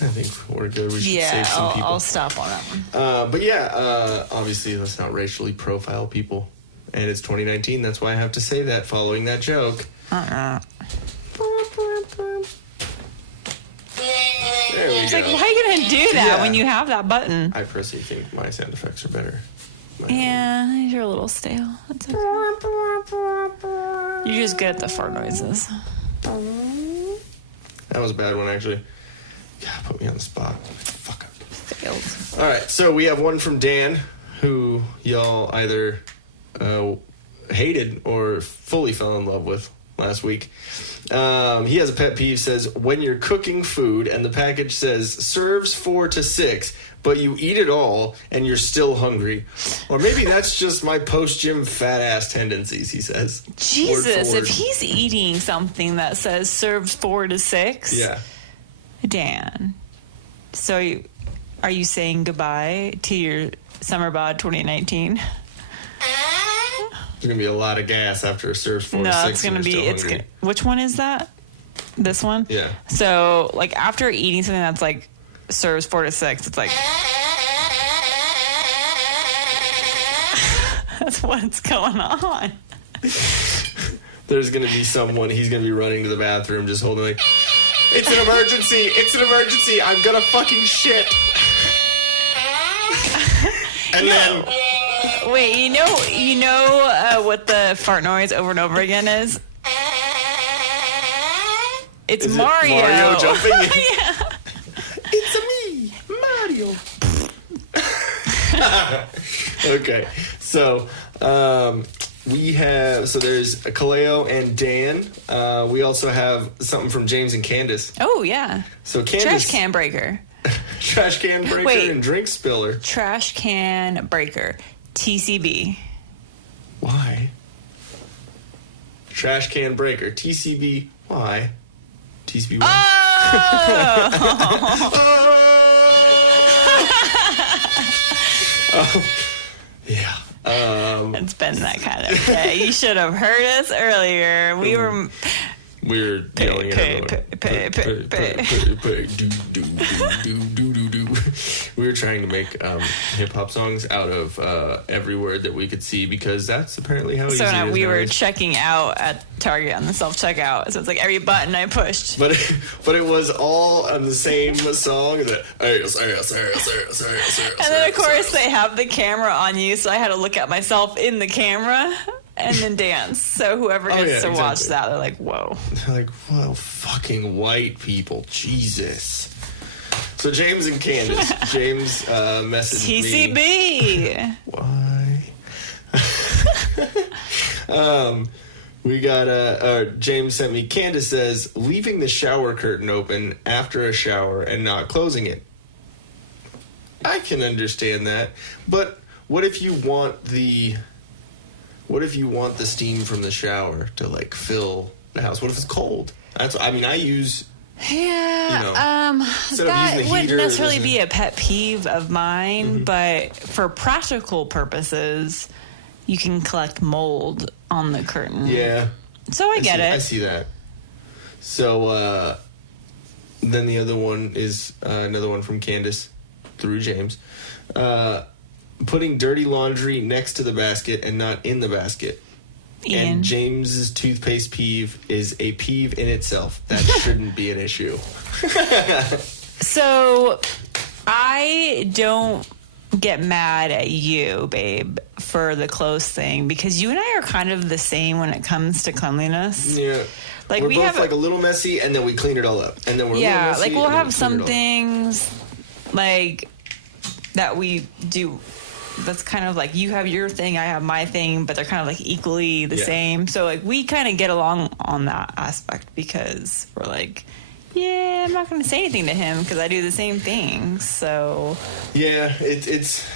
I think we're good. We should save some people. I'll stop on that one. But yeah, obviously let's not racially profile people. And it's 2019. That's why I have to say that following that joke. There we it's go. like, why are you going to do that when you have that button? I personally think my sound effects are better. Yeah, you're a little stale. That's okay. You're just good at the fart noises. That was a bad one, actually. God, put me on the spot. Fuck up. Failed. All right, so we have one from Dan, who y'all either hated or fully fell in love with last week. He has a pet peeve, says, when you're cooking food and the package says, serves 4 to 6, but you eat it all and you're still hungry. Or maybe that's just my post-gym fat-ass tendencies, he says. Jesus, if he's eating something that says serves 4 to 6... Yeah. Dan, so are you saying goodbye to your summer bod 2019? There's gonna be a lot of gas after it serves 4 to 6. No, it's gonna be. Which one is that? This one? Yeah. So, like, after eating something that's like serves 4 to 6, it's like that's what's going on. There's gonna be someone. He's gonna be running to the bathroom, just holding like. It's an emergency! It's an emergency! I'm gonna fucking shit! And then... Wait, you know what the fart noise over and over again is? It's is Mario. It Mario jumping? Yeah. It's me, Mario! Okay, so... there's Kaleo and Dan. We also have something from James and Candice. Oh, yeah. So Candice... Trash can breaker. Trash can breaker and drink spiller. Trash can breaker. TCB. Why? Trash can breaker. TCB. Why? TCB. Why? Oh! Yeah. It's been that kind of day. You should have heard us earlier. We were yelling We were trying to make hip hop songs out of every word that we could see, because that's apparently how easy it is. So we were nowadays. checking out at Target on the self-checkout. So it's like every button I pushed. But it was all on the same song. And then, of course, they have the camera on you, so I had to look at myself in the camera and then dance. So whoever gets to watch that, they're like, whoa. They're like, whoa, fucking white people. Jesus. So James and Candice. James messaged me. TCB. Why? We got James sent me. Candice says, leaving the shower curtain open after a shower and not closing it. I can understand that, but what if you want the steam from the shower to like fill the house? What if it's cold? I use. Yeah, that wouldn't necessarily be a pet peeve of mine, but for practical purposes, you can collect mold on the curtain. Yeah. So I get it. I see that. So then the other one is another one from Candice through James. Putting dirty laundry next to the basket and not in the basket. Ian. And James's toothpaste peeve is a peeve in itself. That shouldn't be an issue. So I don't get mad at you, babe, for the clothes thing, because you and I are kind of the same when it comes to cleanliness. Yeah. Like we're we both have like a little messy, and then we clean it all up. And then we're a little messy, like we'll and then have we some clean it all up. things like that we do. That's kind of like you have your thing, I have my thing, but they're kind of like equally the same. So like we kind of get along on that aspect because we're like, yeah, I'm not going to say anything to him because I do the same thing. So yeah, it's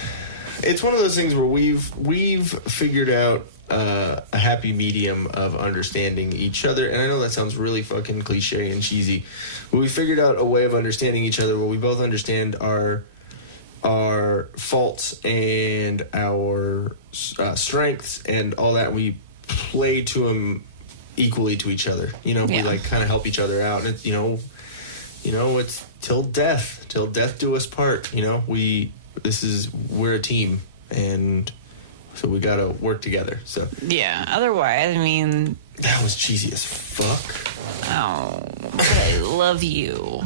one of those things where we've figured out a happy medium of understanding each other. And I know that sounds really fucking cliche and cheesy, but we figured out a way of understanding each other where we both understand our faults and our strengths and all that. We play to them equally to each other. We like kind of help each other out. And it's, it's till death do us part. We're a team, and so we gotta work together. So yeah. Otherwise, I mean, that was cheesy as fuck. Oh, but I love you.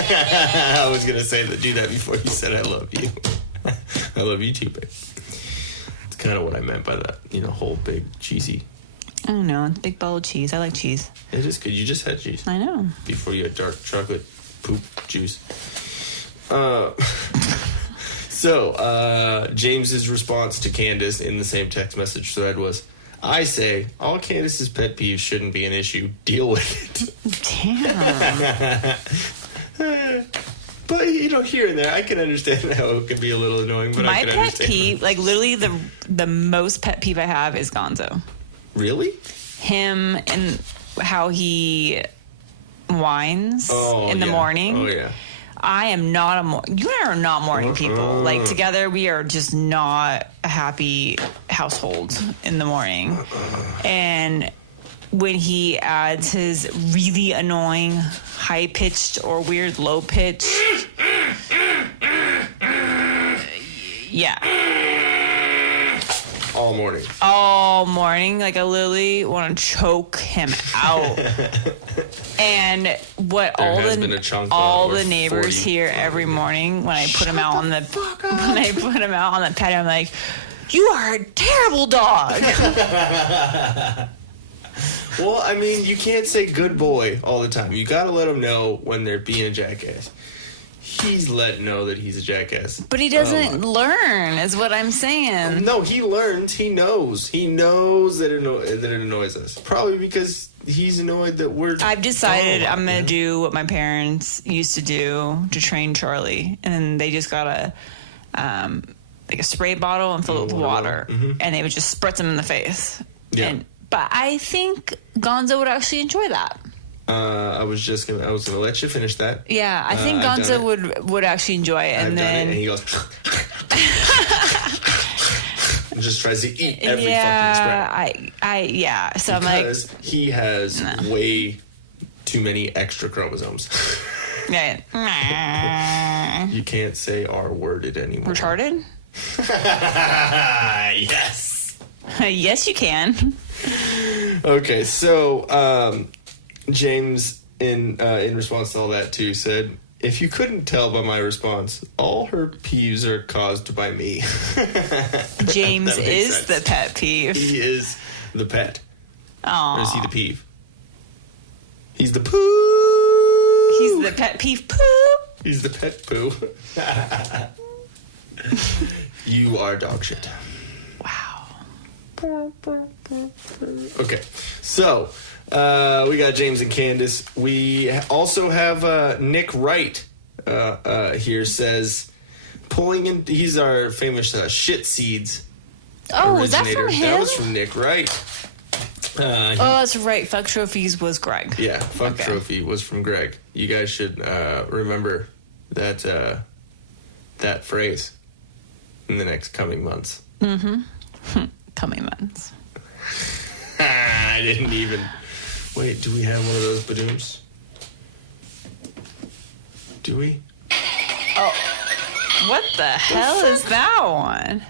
I was gonna say do that before you said I love you. I love you too, babe. It's kind of what I meant by that, whole big cheesy. I don't know, it's a big bowl of cheese. I like cheese. It is good. You just had cheese. I know. Before you had dark chocolate poop juice. So James's response to Candice in the same text message thread was, I say, all Candice's pet peeves shouldn't be an issue. Deal with it. Damn. But, here and there, I can understand how it can be a little annoying. But My I can pet understand. peeve, like literally the most pet peeve I have is Gonzo. Really? Him and how he whines in the morning. Oh, yeah. I am not you and I are not morning people. Like together we are just not a happy household in the morning. And when he adds his really annoying high-pitched or weird low-pitched, yeah. All morning. Like I literally want to choke him out. And what all the neighbors hear every morning when I put him out on the patio, I'm like, you are a terrible dog. Well, I mean, you can't say good boy all the time. You gotta let him know when they're being a jackass. He's letting know that he's a jackass. But he doesn't learn, is what I'm saying. No, he learns. He knows. He knows that it annoys us. Probably because he's annoyed that we're... I've decided I'm going to do what my parents used to do to train Charlie. And then they just got a spray bottle and fill it with water. Mm-hmm. And they would just spritz him in the face. Yeah. But I think Gonzo would actually enjoy that. I was gonna let you finish that. Yeah, I think Gonzo would actually enjoy it, and then and he goes. and just tries to eat every fucking spread. So because I'm like, he has way too many extra chromosomes. yeah. You can't say R-worded anymore. Retarded? Yes. Yes, you can. Okay, so James, in response to all that too, said, "If you couldn't tell by my response, all her peeves are caused by me." James is the pet peeve. He is the pet. Aww. Or is he the peeve? He's the poo. He's the pet peeve poo. He's the pet poo. You are dog shit. Wow. Okay, so we got James and Candice. We also have Nick Wright here says pulling in. He's our famous shit seeds. Oh, is that from him? That was from Nick Wright. That's right. Fuck Trophies was Greg. Yeah, fuck Trophy was from Greg. You guys should remember that that phrase in the next coming months. Mm-hmm. Coming months. I didn't even... Wait, do we have one of those badooms? Do we? Oh. What the hell is that one?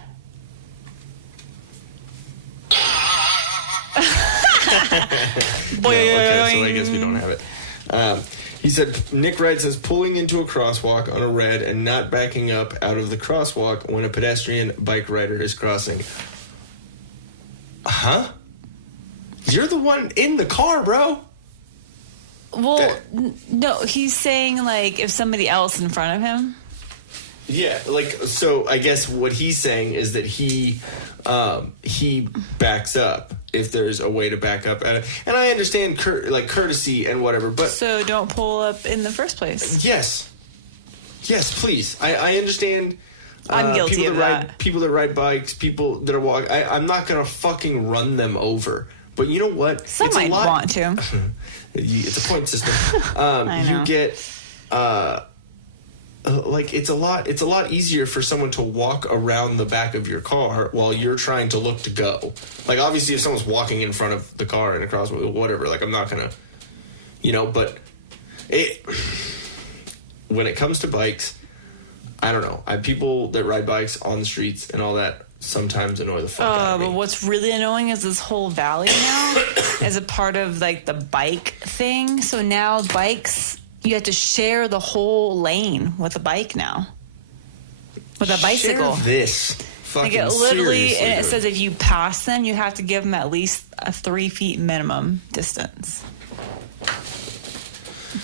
No, okay, so I guess we don't have it. He said, Nick Wright says, pulling into a crosswalk on a red and not backing up out of the crosswalk when a pedestrian bike rider is crossing. Huh? You're the one in the car, bro. Well, no, he's saying, like, if somebody else in front of him. Yeah, like, so I guess what he's saying is that he backs up if there's a way to back up at it. And I understand courtesy and whatever, but So don't pull up in the first place. yes, please. I understand. I'm guilty people of that. People that ride bikes, people that are walking. I'm not gonna fucking run them over. But you know what? Some might want to. It's a point system. I know. You get. Like it's a lot easier for someone to walk around the back of your car while you're trying to look to go. Like obviously if someone's walking in front of the car in a crosswalk, whatever, like I'm not gonna, but when it comes to bikes, I don't know. People that ride bikes on the streets and all that sometimes annoy the fuck out of me. But what's really annoying is this whole valley now is a part of like the bike thing. So now bikes, you have to share the whole lane with a bike now. With a bicycle. Share this. Like Fucking it literally, seriously, and it dude. says if you pass them, you have to give them at least a 3 feet minimum distance.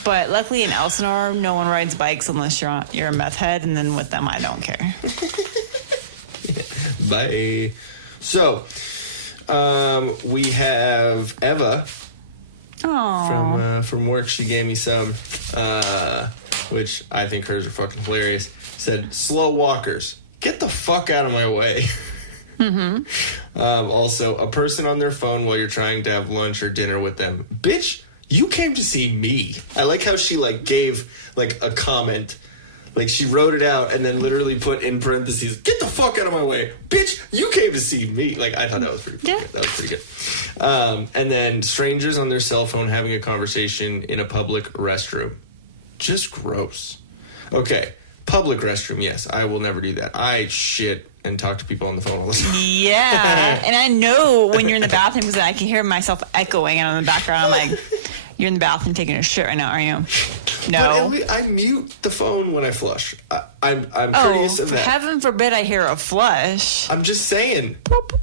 But luckily in Elsinore, no one rides bikes unless you're a meth head, and then with them, I don't care. Bye. So, we have Eva from work. She gave me some, which I think hers are fucking hilarious. Said, slow walkers, get the fuck out of my way. Mm-hmm. Also, a person on their phone while you're trying to have lunch or dinner with them. Bitch, you came to see me. I like how she gave a comment. Like she wrote it out and then literally put in parentheses, get the fuck out of my way. Bitch, you came to see me. Like I thought that was pretty good. That was pretty good. And then strangers on their cell phone having a conversation in a public restroom. Just gross. Okay. Public restroom, yes. I will never do that. I shit and talk to people on the phone all the time. Yeah. And I know when you're in the bathroom because I can hear myself echoing and in the background I'm like, you're in the bathroom taking a shit right now, are you? No. But I mute the phone when I flush. I'm courteous of that. Heaven forbid I hear a flush. I'm just saying. Poop.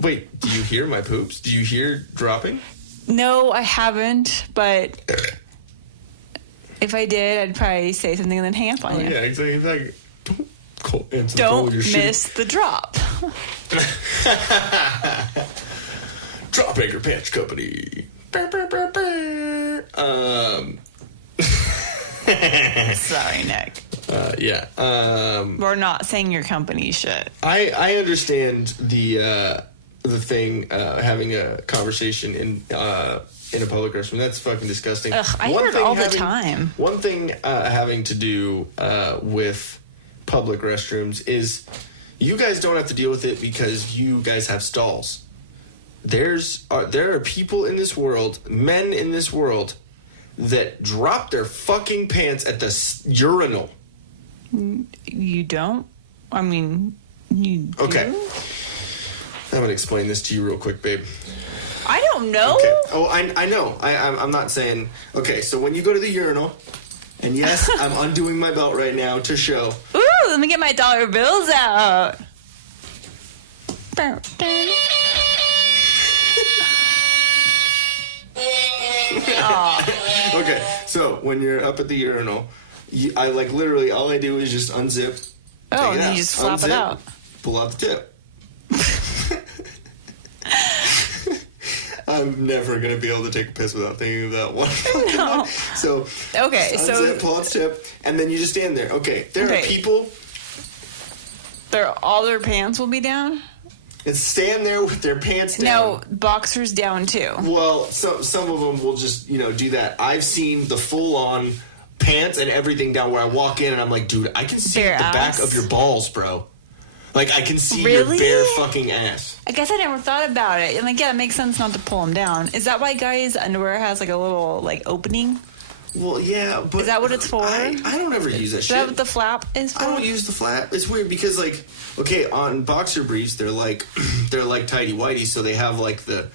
Wait, do you hear my poops? Do you hear dropping? No, I haven't, but if I did, I'd probably say something and then hang up on you. Yeah, exactly. Don't miss the drop. Drop Anchor Patch Company. Sorry, Nick. Yeah. We're not saying your company shit. I understand the thing having a conversation in a public restroom. That's fucking disgusting. Ugh, I hear it all the time. One thing having to do with public restrooms is You guys don't have to deal with it because you guys have stalls. There are people in this world, men in this world, that drop their fucking pants at the urinal. You don't? I mean, you do? Okay. I'm going to explain this to you real quick, babe. I don't know. Okay. Oh, I know. I'm not saying... Okay, so when you go to the urinal, and yes, I'm undoing my belt right now to show. Ooh, let me get my dollar bills out. Okay, so when you're up at the urinal, I like literally all I do is just unzip. Oh, and it then out, you just flop it unzip, out. Pull out the tip. I'm never gonna be able to take a piss without thinking of that one. No. So Okay, just so unzip, pull out the tip, and then you just stand there. Okay, there are people all their pants will be down. that stand there with their pants down. No, boxers down too. Well, some of them will just, do that. I've seen the full-on pants and everything down where I walk in and I'm like, dude, I can see Bare the back ass? of your balls, bro. Like, I can see Really? your bare fucking ass. I guess I never thought about it. And like, yeah, it makes sense not to pull them down. Is that why guys' underwear has like a little like opening? Well, yeah, but... Is that what it's for? I don't ever use that Is shit. that what the flap is for? I don't use the flap. It's weird because, like, okay, on boxer briefs, they're like tighty whitey, so they have like the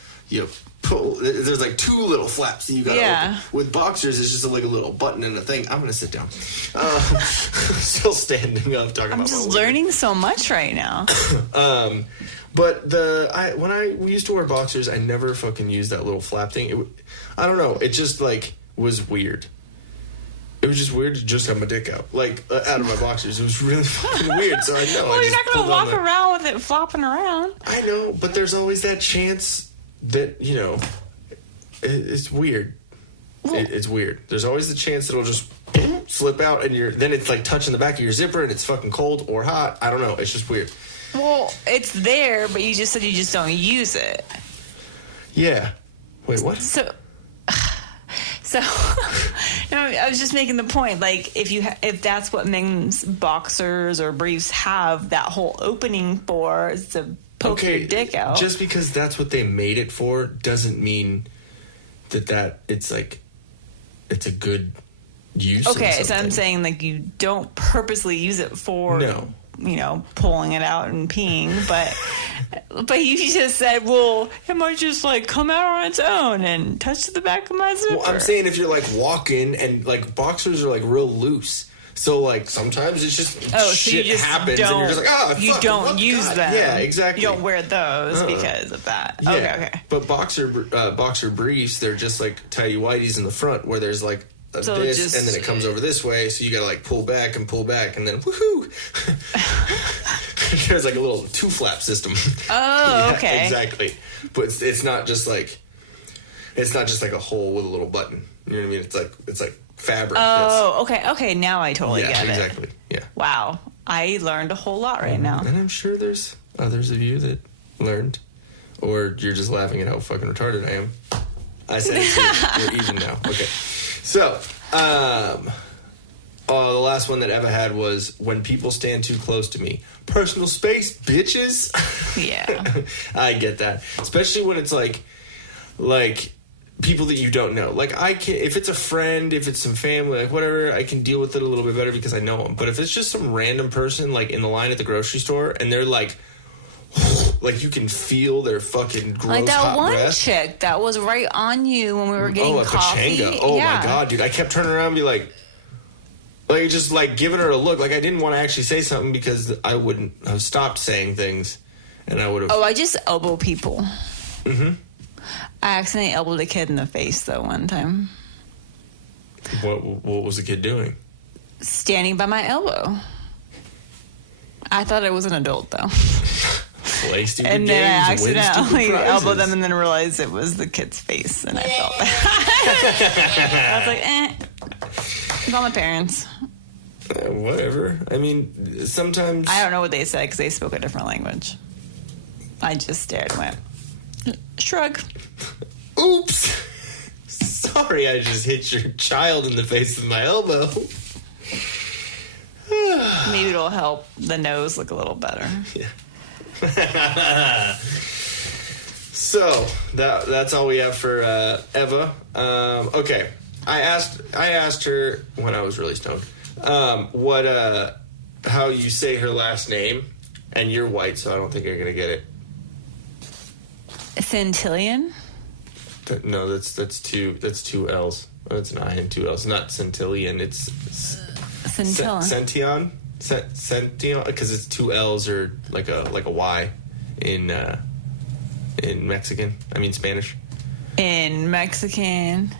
pull. There's like two little flaps that you gotta open. With boxers, it's just like a little button and a thing. I'm gonna sit down. Still standing up, talking about. I'm just learning so much right now. But when I used to wear boxers, I never fucking used that little flap thing. I don't know. It just like was weird. It was just weird to just have my dick out, like out of my boxers. It was really fucking weird. So I know. Well, you're not gonna walk around with it flopping around. I know, but there's always that chance that it's weird. It's weird. There's always the chance that it'll just slip out, and then it's like touching the back of your zipper, and it's fucking cold or hot. I don't know. It's just weird. Well, it's there, but you just said you just don't use it. Yeah. Wait, what? So, no, I was just making the point. Like, if that's what men's boxers or briefs have that whole opening for, is to poke your dick out. Just because that's what they made it for doesn't mean that it's like it's a good use. Okay, so I'm saying like you don't purposely use it for pulling it out and peeing, but you just said, well, it might just like come out on its own and touch the back of my zipper. Well, I'm saying if you're like walking and like boxers are like real loose, so like sometimes it's just shit happens and you're just like, you don't use them. Yeah, exactly. You don't wear those because of that. Yeah. Okay. But boxer briefs, they're just like tighty whities in the front where there's like and then it comes over this way, so you gotta like pull back and then woohoo. There's like a little two flap system. Oh, okay. Exactly. But it's not just like a hole with a little button. You know what I mean? It's like fabric. Oh, okay. Now I totally get it. Exactly. Yeah. Wow. I learned a whole lot right now. And I'm sure there's others of you that learned, or you're just laughing at how fucking retarded I am. I said it too. You're even now. Okay. So, the last one that Eva had was when people stand too close to me. Personal space, bitches. Yeah. I get that. Especially when it's like people that you don't know. Like if it's a friend, if it's some family, like whatever, I can deal with it a little bit better because I know them. But if it's just some random person like in the line at the grocery store and they're like you can feel their fucking gross like that hot one breath. chick that was right on you when we were getting coffee. Pachanga. Oh my god, dude! I kept turning around and be like just like giving her a look. Like I didn't want to actually say something because I wouldn't have stopped saying things, and I would have. Oh, I just elbow people. Mm-hmm. I accidentally elbowed a kid in the face though one time. What was the kid doing? Standing by my elbow. I thought it was an adult though. Play stupid and then games, I accidentally elbowed them and then then realized it was the kid's face and I felt bad. I was like, it's all my parents. Whatever. I mean, sometimes... I don't know what they said because they spoke a different language. I just stared and went, shrug. Oops. Sorry I just hit your child in the face with my elbow. Maybe it'll help the nose look a little better. Yeah. So that's all we have for Eva. Okay, I asked her when I was really stoned how you say her last name, and you're white, so I don't think you're gonna get it. Santillan? No, that's two L's. Oh, it's an I and two L's. Not Santillan. It's Santillan. Santillan, because it's two L's or like a Y in Mexican. I mean Spanish. In Mexican.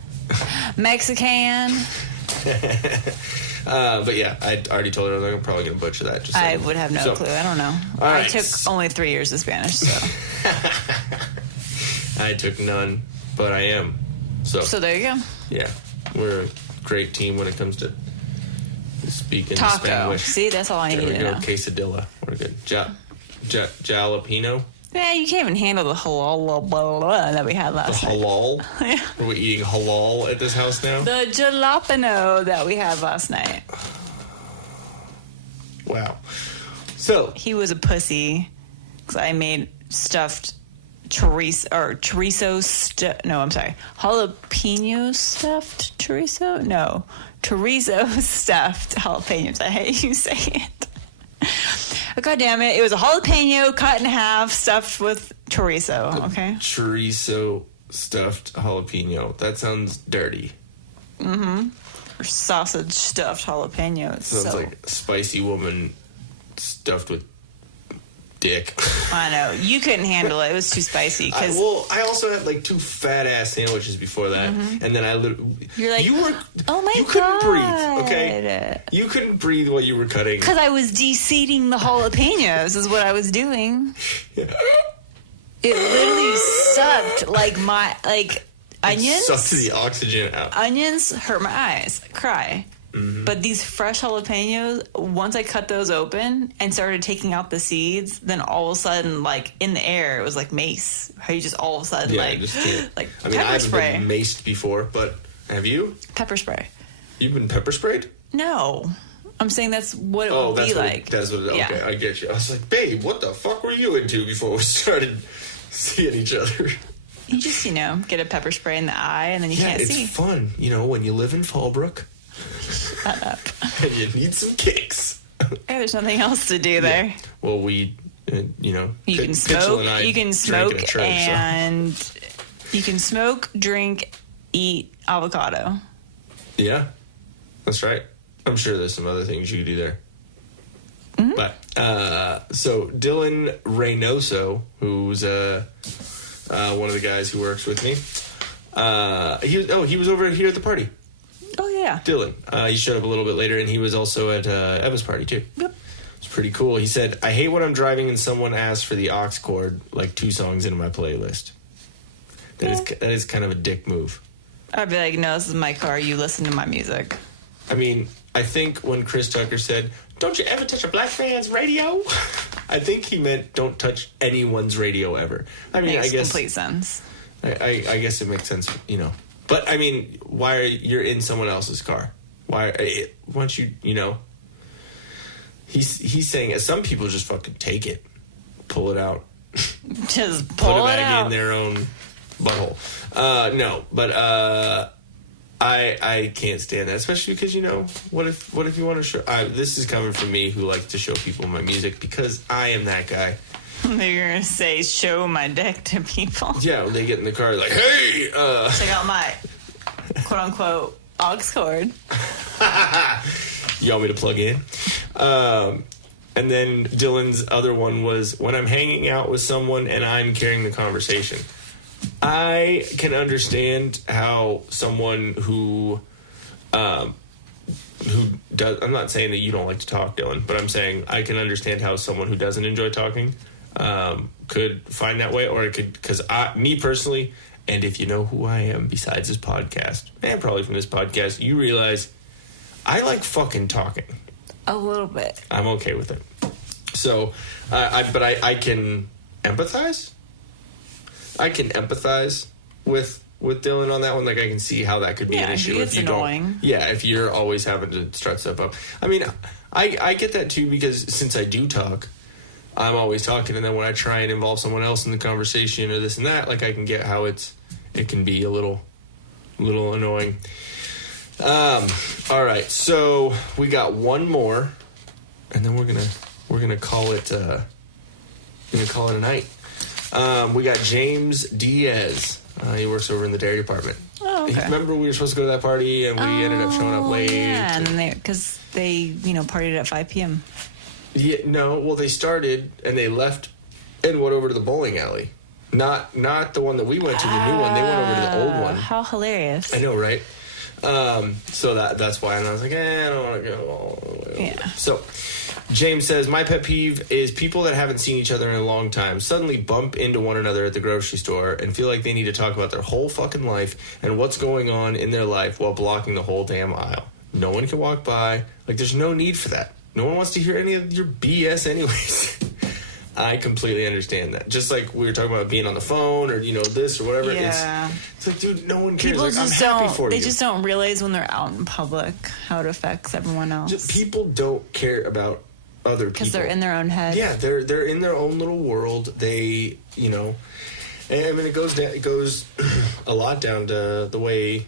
But yeah, I already told her I'm probably gonna butcher that. Just I would have no clue. I don't know. I took only 3 years of Spanish, so. I took none, but I am. So there you go. Yeah, we're a great team when it comes to speaking Taco. Spanish. See, that's all I need to know. Quesadilla. We're good. Jalapeno. Yeah, you can't even handle the halal blah, blah, blah that we had last night. Halal? Yeah. Are we eating halal at this house now? The jalapeno that we had last night. Wow. So he was a pussy because I made stuffed jalapeno stuffed chorizo? No, chorizo stuffed jalapenos. I hate you saying it. God damn it. It was a jalapeno cut in half, stuffed with chorizo, okay? Chorizo stuffed jalapeno. That sounds dirty. Mm-hmm. Or sausage stuffed jalapeno. Sounds like a spicy woman stuffed with dick. I know. You couldn't handle it. It was too spicy. I also had like 2 fat ass sandwiches before that, and then you're like, oh my god, you couldn't breathe. Okay, you couldn't breathe while you were cutting. Because I was de-seeding the jalapenos, is what I was doing. Yeah. It literally sucked onions. Sucked the oxygen out. Onions hurt my eyes. Cry. Mm-hmm. But these fresh jalapenos, once I cut those open and started taking out the seeds, then all of a sudden, like in the air, it was like mace. How you just all of a sudden, I haven't been maced before, but have you? Pepper spray. You've been pepper sprayed? No. I'm saying that's what it would be like. That's what it is. Okay, I get you. I was like, babe, what the fuck were you into before we started seeing each other? You just, get a pepper spray in the eye and then you can't see. It's fun, when you live in Fallbrook. Shut up. And you need some kicks. Hey, there's nothing else to do there. Yeah. Well, we, you can smoke, you can smoke, drink, eat avocado. Yeah, that's right. I'm sure there's some other things you could do there. Mm-hmm. But, so Dillon Reynoso, who's one of the guys who works with me, he was over here at the party. Oh, yeah. Dillon. He showed up a little bit later, and he was also at Eva's party, too. Yep. It's pretty cool. He said, I hate when I'm driving and someone asks for the aux cord, like 2 songs into my playlist. That is kind of a dick move. I'd be like, no, this is my car. You listen to my music. I mean, I think when Chris Tucker said, don't you ever touch a black man's radio? I think he meant don't touch anyone's radio ever. I mean, I guess... complete sense. I guess it makes sense, But, I mean, why are you're in someone else's car? Once you, He's saying, some people just fucking take it. Pull it out. Just put pull it it back out. in their own butthole. No, but I can't stand that, especially because what if you want to show? This is coming from me, who likes to show people my music, because I am that guy. They're gonna say, "Show my dick to people." Yeah, when they get in the car, like, "Hey, check out my quote unquote aux cord." You want me to plug in? And then Dillon's other one was, when I'm hanging out with someone and I'm carrying the conversation. I can understand how someone who does, I'm not saying that you don't like to talk, Dillon, but I'm saying I can understand how someone who doesn't enjoy talking could find that way, or it could, because me personally, and if you know who I am besides this podcast, and probably from this podcast, you realize I like fucking talking. A little bit. I'm okay with it. So, I can empathize. I can empathize with with Dillon on that one. Like, I can see how that could be an issue if you annoying. don't. Yeah, if you're always having to strut stuff up. I mean, I get that too, because since I do talk, I'm always talking, and then when I try and involve someone else in the conversation or this and that, like, I can get how it can be a little annoying. All right, so we got one more, and then we're gonna call it a night. We got James Diaz. He works over in the dairy department. Oh, okay. Remember we were supposed to go to that party, and we ended up showing up late. Yeah, and then because they partied at 5 p.m. Yeah, no. Well, they started and they left and went over to the bowling alley. Not the one that we went to, the new one. They went over to the old one. How hilarious! I know, right? So that's why, and I was like, I don't want to go all the way over. Yeah. So James says, my pet peeve is people that haven't seen each other in a long time suddenly bump into one another at the grocery store and feel like they need to talk about their whole fucking life and what's going on in their life while blocking the whole damn aisle. No one can walk by. Like, there's no need for that. No one wants to hear any of your BS anyways. I completely understand that. Just like we were talking about being on the phone or, this or whatever. Yeah. It's like, dude, no one cares. People like, just I'm happy don't. for They you. just don't realize when they're out in public how it affects everyone else. People don't care about other people. Because they're in their own head. Yeah, they're in their own little world. They, and I mean, it goes a lot down to the way,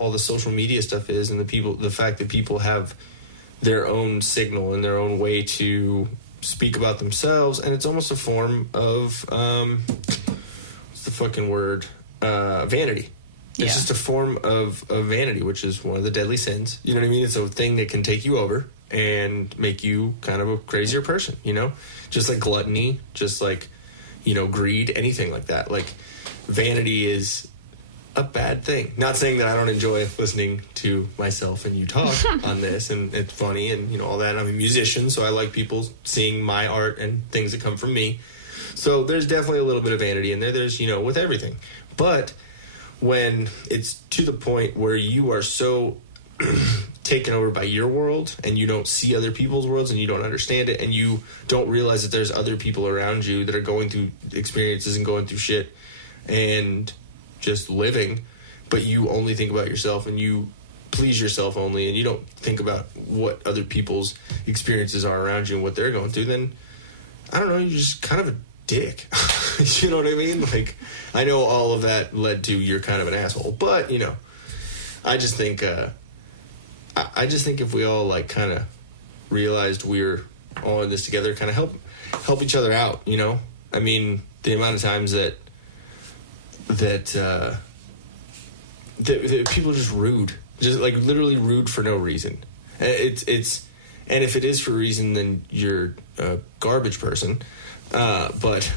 all the social media stuff is, and the fact that people have their own signal and their own way to speak about themselves, and it's almost a form of what's the fucking word? Vanity. It's just a form of vanity, which is one of the deadly sins. You know what I mean? It's a thing that can take you over and make you kind of a crazier person, just like gluttony, just like greed, anything like that. Like, vanity is a bad thing. Not saying that I don't enjoy listening to myself and you talk on this, and it's funny and all that. I'm a musician, so I like people seeing my art and things that come from me. So there's definitely a little bit of vanity in there. There's with everything. But when it's to the point where you are so taken over by your world and you don't see other people's worlds and you don't understand it and you don't realize that there's other people around you that are going through experiences and going through shit and just living, but you only think about yourself and you please yourself only, and you don't think about what other people's experiences are around you and what they're going through, then I don't know, you're just kind of a dick. You know what I mean? Like, I know all of that led to you're kind of an asshole, but I just think if we all like kind of realized we're all in this together, kind of help each other out. I mean, the amount of times that people are just rude, just like literally rude for no reason. And if it is for a reason, then you're a garbage person. But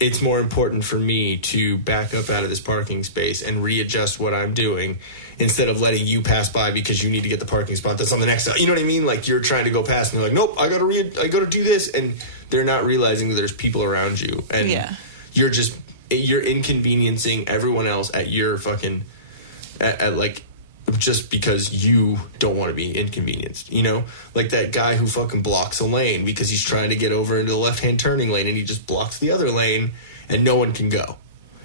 it's more important for me to back up out of this parking space and readjust what I'm doing instead of letting you pass by because you need to get the parking spot that's on the next. You know what I mean? Like, you're trying to go past and they're like, nope, I got to do this, and they're not realizing that there's people around you, and you're inconveniencing everyone else at your fucking at like just because you don't want to be inconvenienced, like that guy who fucking blocks a lane because he's trying to get over into the left-hand turning lane and he just blocks the other lane and no one can go.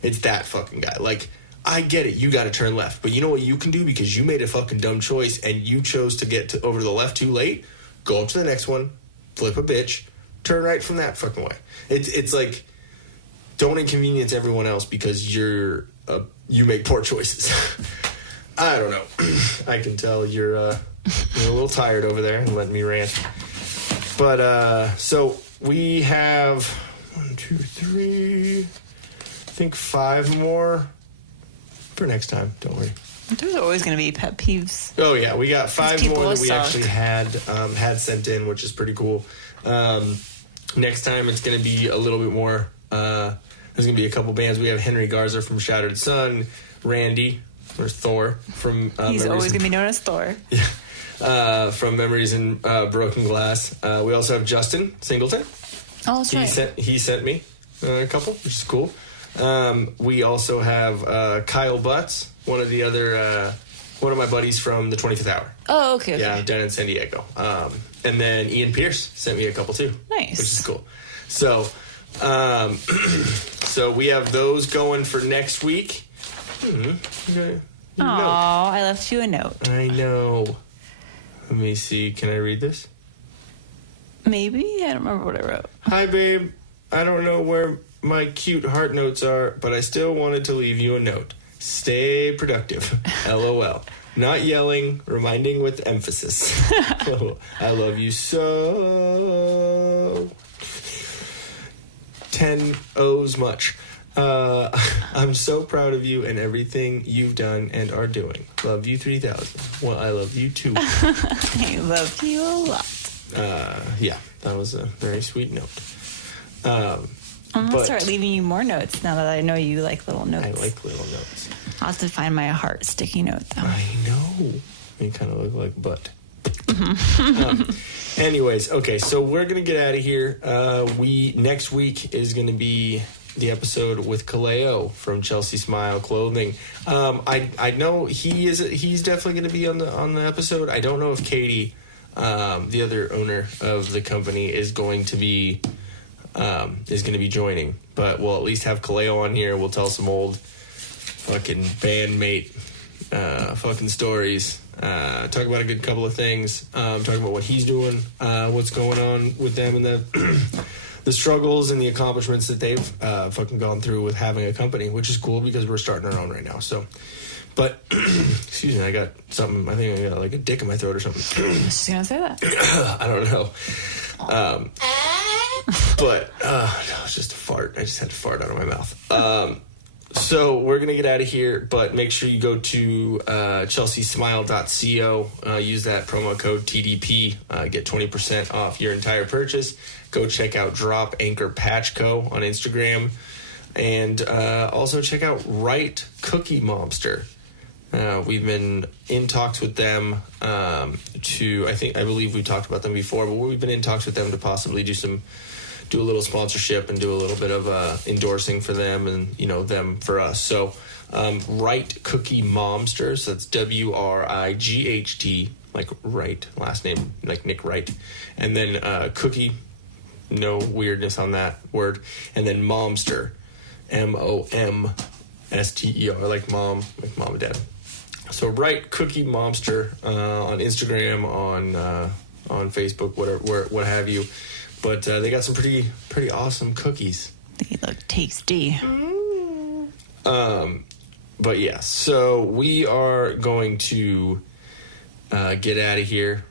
It's that fucking guy. Like, I get it, you got to turn left, but you know what you can do because you made a fucking dumb choice and you chose to get over to the left too late? Go up to the next one, flip a bitch, turn right from that fucking way. It's like, don't inconvenience everyone else because you make poor choices. I don't know. I can tell you're a little tired over there and letting me rant. But so we have 1, 2, 3, I think 5 more for next time. Don't worry. There's always going to be pet peeves. Oh yeah, we got 5 more that we suck. actually had sent in, which is pretty cool. Next time it's going to be a little bit more. There's going to be a couple bands. We have Henry Garza from Shattered Sun, Randy or Thor from He's always going to be known as Thor. Yeah. From Memories in Broken Glass. We also have Justin Singleton. Oh, that's right. He sent me a couple, which is cool. We also have Kyle Butts, one of my buddies from the 25th Hour. Oh, okay. Yeah, down in San Diego. And then Ian Pierce sent me a couple too. Nice. Which is cool. So So we have those going for next week. Oh, I left you a note. I know. Let me see. Can I read this? Maybe? I don't remember what I wrote. Hi, babe. I don't know where my cute heart notes are, but I still wanted to leave you a note. Stay productive. LOL. Not yelling, reminding with emphasis. I love you so. 10 O's much. I'm so proud of you and everything you've done and are doing. Love you 3000. Well, I love you too. I love you a lot. Yeah, that was a very sweet note. I'm going to start leaving you more notes now that I know you like little notes. I like little notes. I'll have to find my heart sticky note, though. I know. You kind of look like butt. Anyways, okay, so we're going to get out of here. Next week is going to be the episode with Kaleo from Chelsea Smile Clothing. I know he's definitely going to be on the episode. I don't know if Katie, the other owner of the company, is going to be joining, but we'll at least have Kaleo on here. We'll tell some old fucking bandmate fucking stories. Talk about a good couple of things. Talk about what he's doing, what's going on with them, and the struggles and the accomplishments that they've fucking gone through with having a company, which is cool because we're starting our own right now. So, but excuse me, I got something. I think I got like a dick in my throat or something. I was just gonna say that. I don't know. But no, it's just a fart. I just had to fart out of my mouth. So we're gonna get out of here, but make sure you go to chelseasmile.co. Use that promo code TDP. Get 20% off your entire purchase. Go check out Drop Anchor Patch Co. on Instagram, and also check out Wright Cookie Mobster. We've been in talks with them I believe we talked about them before, but we've been in talks with them to possibly do a little sponsorship and do a little bit of endorsing for them and, them for us. So, Wright Cookie Momster, so that's WRIGHT, like Wright, last name, like Nick Wright. And then Cookie, no weirdness on that word. And then Momster, MOMSTER, like mom and dad. So Wright Cookie Momster on Instagram, on Facebook, whatever, what have you. But they got some pretty awesome cookies. They look tasty. But yeah, so we are going to get out of here.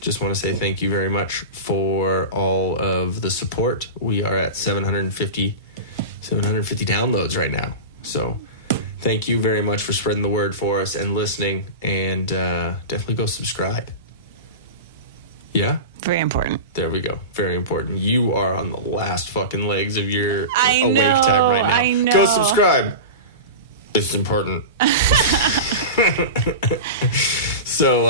Just want to say thank you very much for all of the support. We are at 750 downloads right now. So thank you very much for spreading the word for us and listening. And definitely go subscribe. Yeah? Very important. There we go. Very important. You are on the last fucking legs of your awake time right now. I know. Go subscribe. It's important. So,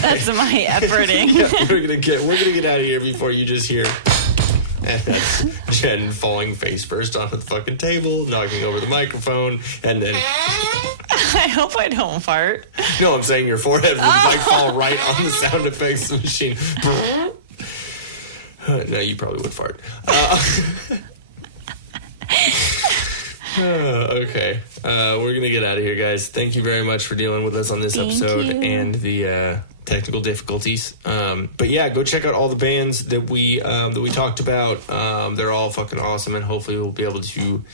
that's my efforting. Yeah, we're gonna get out of here before you just hear. And that's Jen falling face first onto the fucking table, knocking over the microphone, and then. I hope I don't fart. No, I'm saying your forehead would like fall right on the sound effects machine. No, you probably would fart. Okay, we're gonna get out of here, guys. Thank you very much for dealing with us on this episode and the technical difficulties. But yeah, go check out all the bands that we talked about. They're all fucking awesome, and hopefully we'll be able to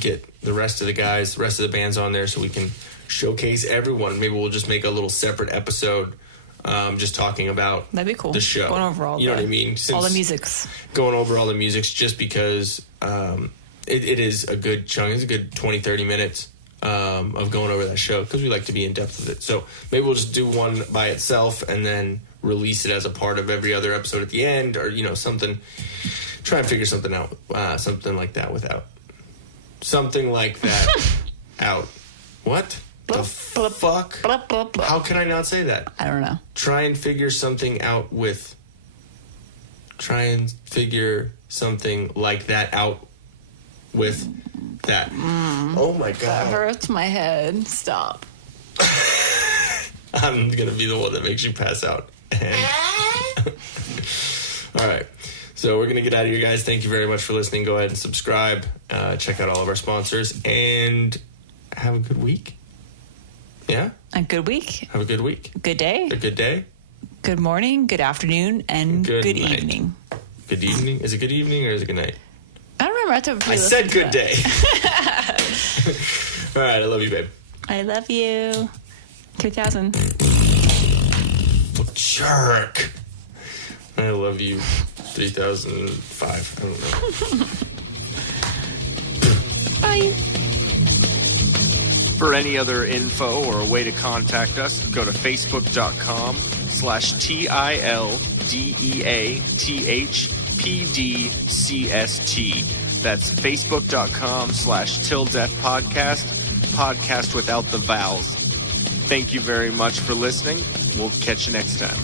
get the rest of the bands on there so we can showcase everyone. Maybe we'll just make a little separate episode. Just talking about that'd be cool. The show, going over all you know what I mean? All the musics, going over all the musics, just because it is a good chunk. It's a good 20-30 minutes of going over that show because we like to be in depth with it. So maybe we'll just do one by itself and then release it as a part of every other episode at the end, or something. Try and figure something out, something like that out. What? The fuck? How can I not say that? I don't know. Try and figure something like that out with that. Oh my God. That hurts my head. Stop. I'm going to be the one that makes you pass out. And All right. So we're going to get out of here, guys. Thank you very much for listening. Go ahead and subscribe. Check out all of our sponsors. And have a good week. Yeah? A good week. Have a good week. Good day. A good day. Good morning, good afternoon, and good night. evening. Good evening? Is it good evening or is it good night? I don't remember. I said good day. All right. I love you, babe. I love you. 2000. Jerk. I love you. 3005. I don't know. Bye. For any other info or a way to contact us, go to facebook.com/TILDEATHPDCST. That's facebook.com/TillDeathPodcast, podcast without the vowels. Thank you very much for listening. We'll catch you next time.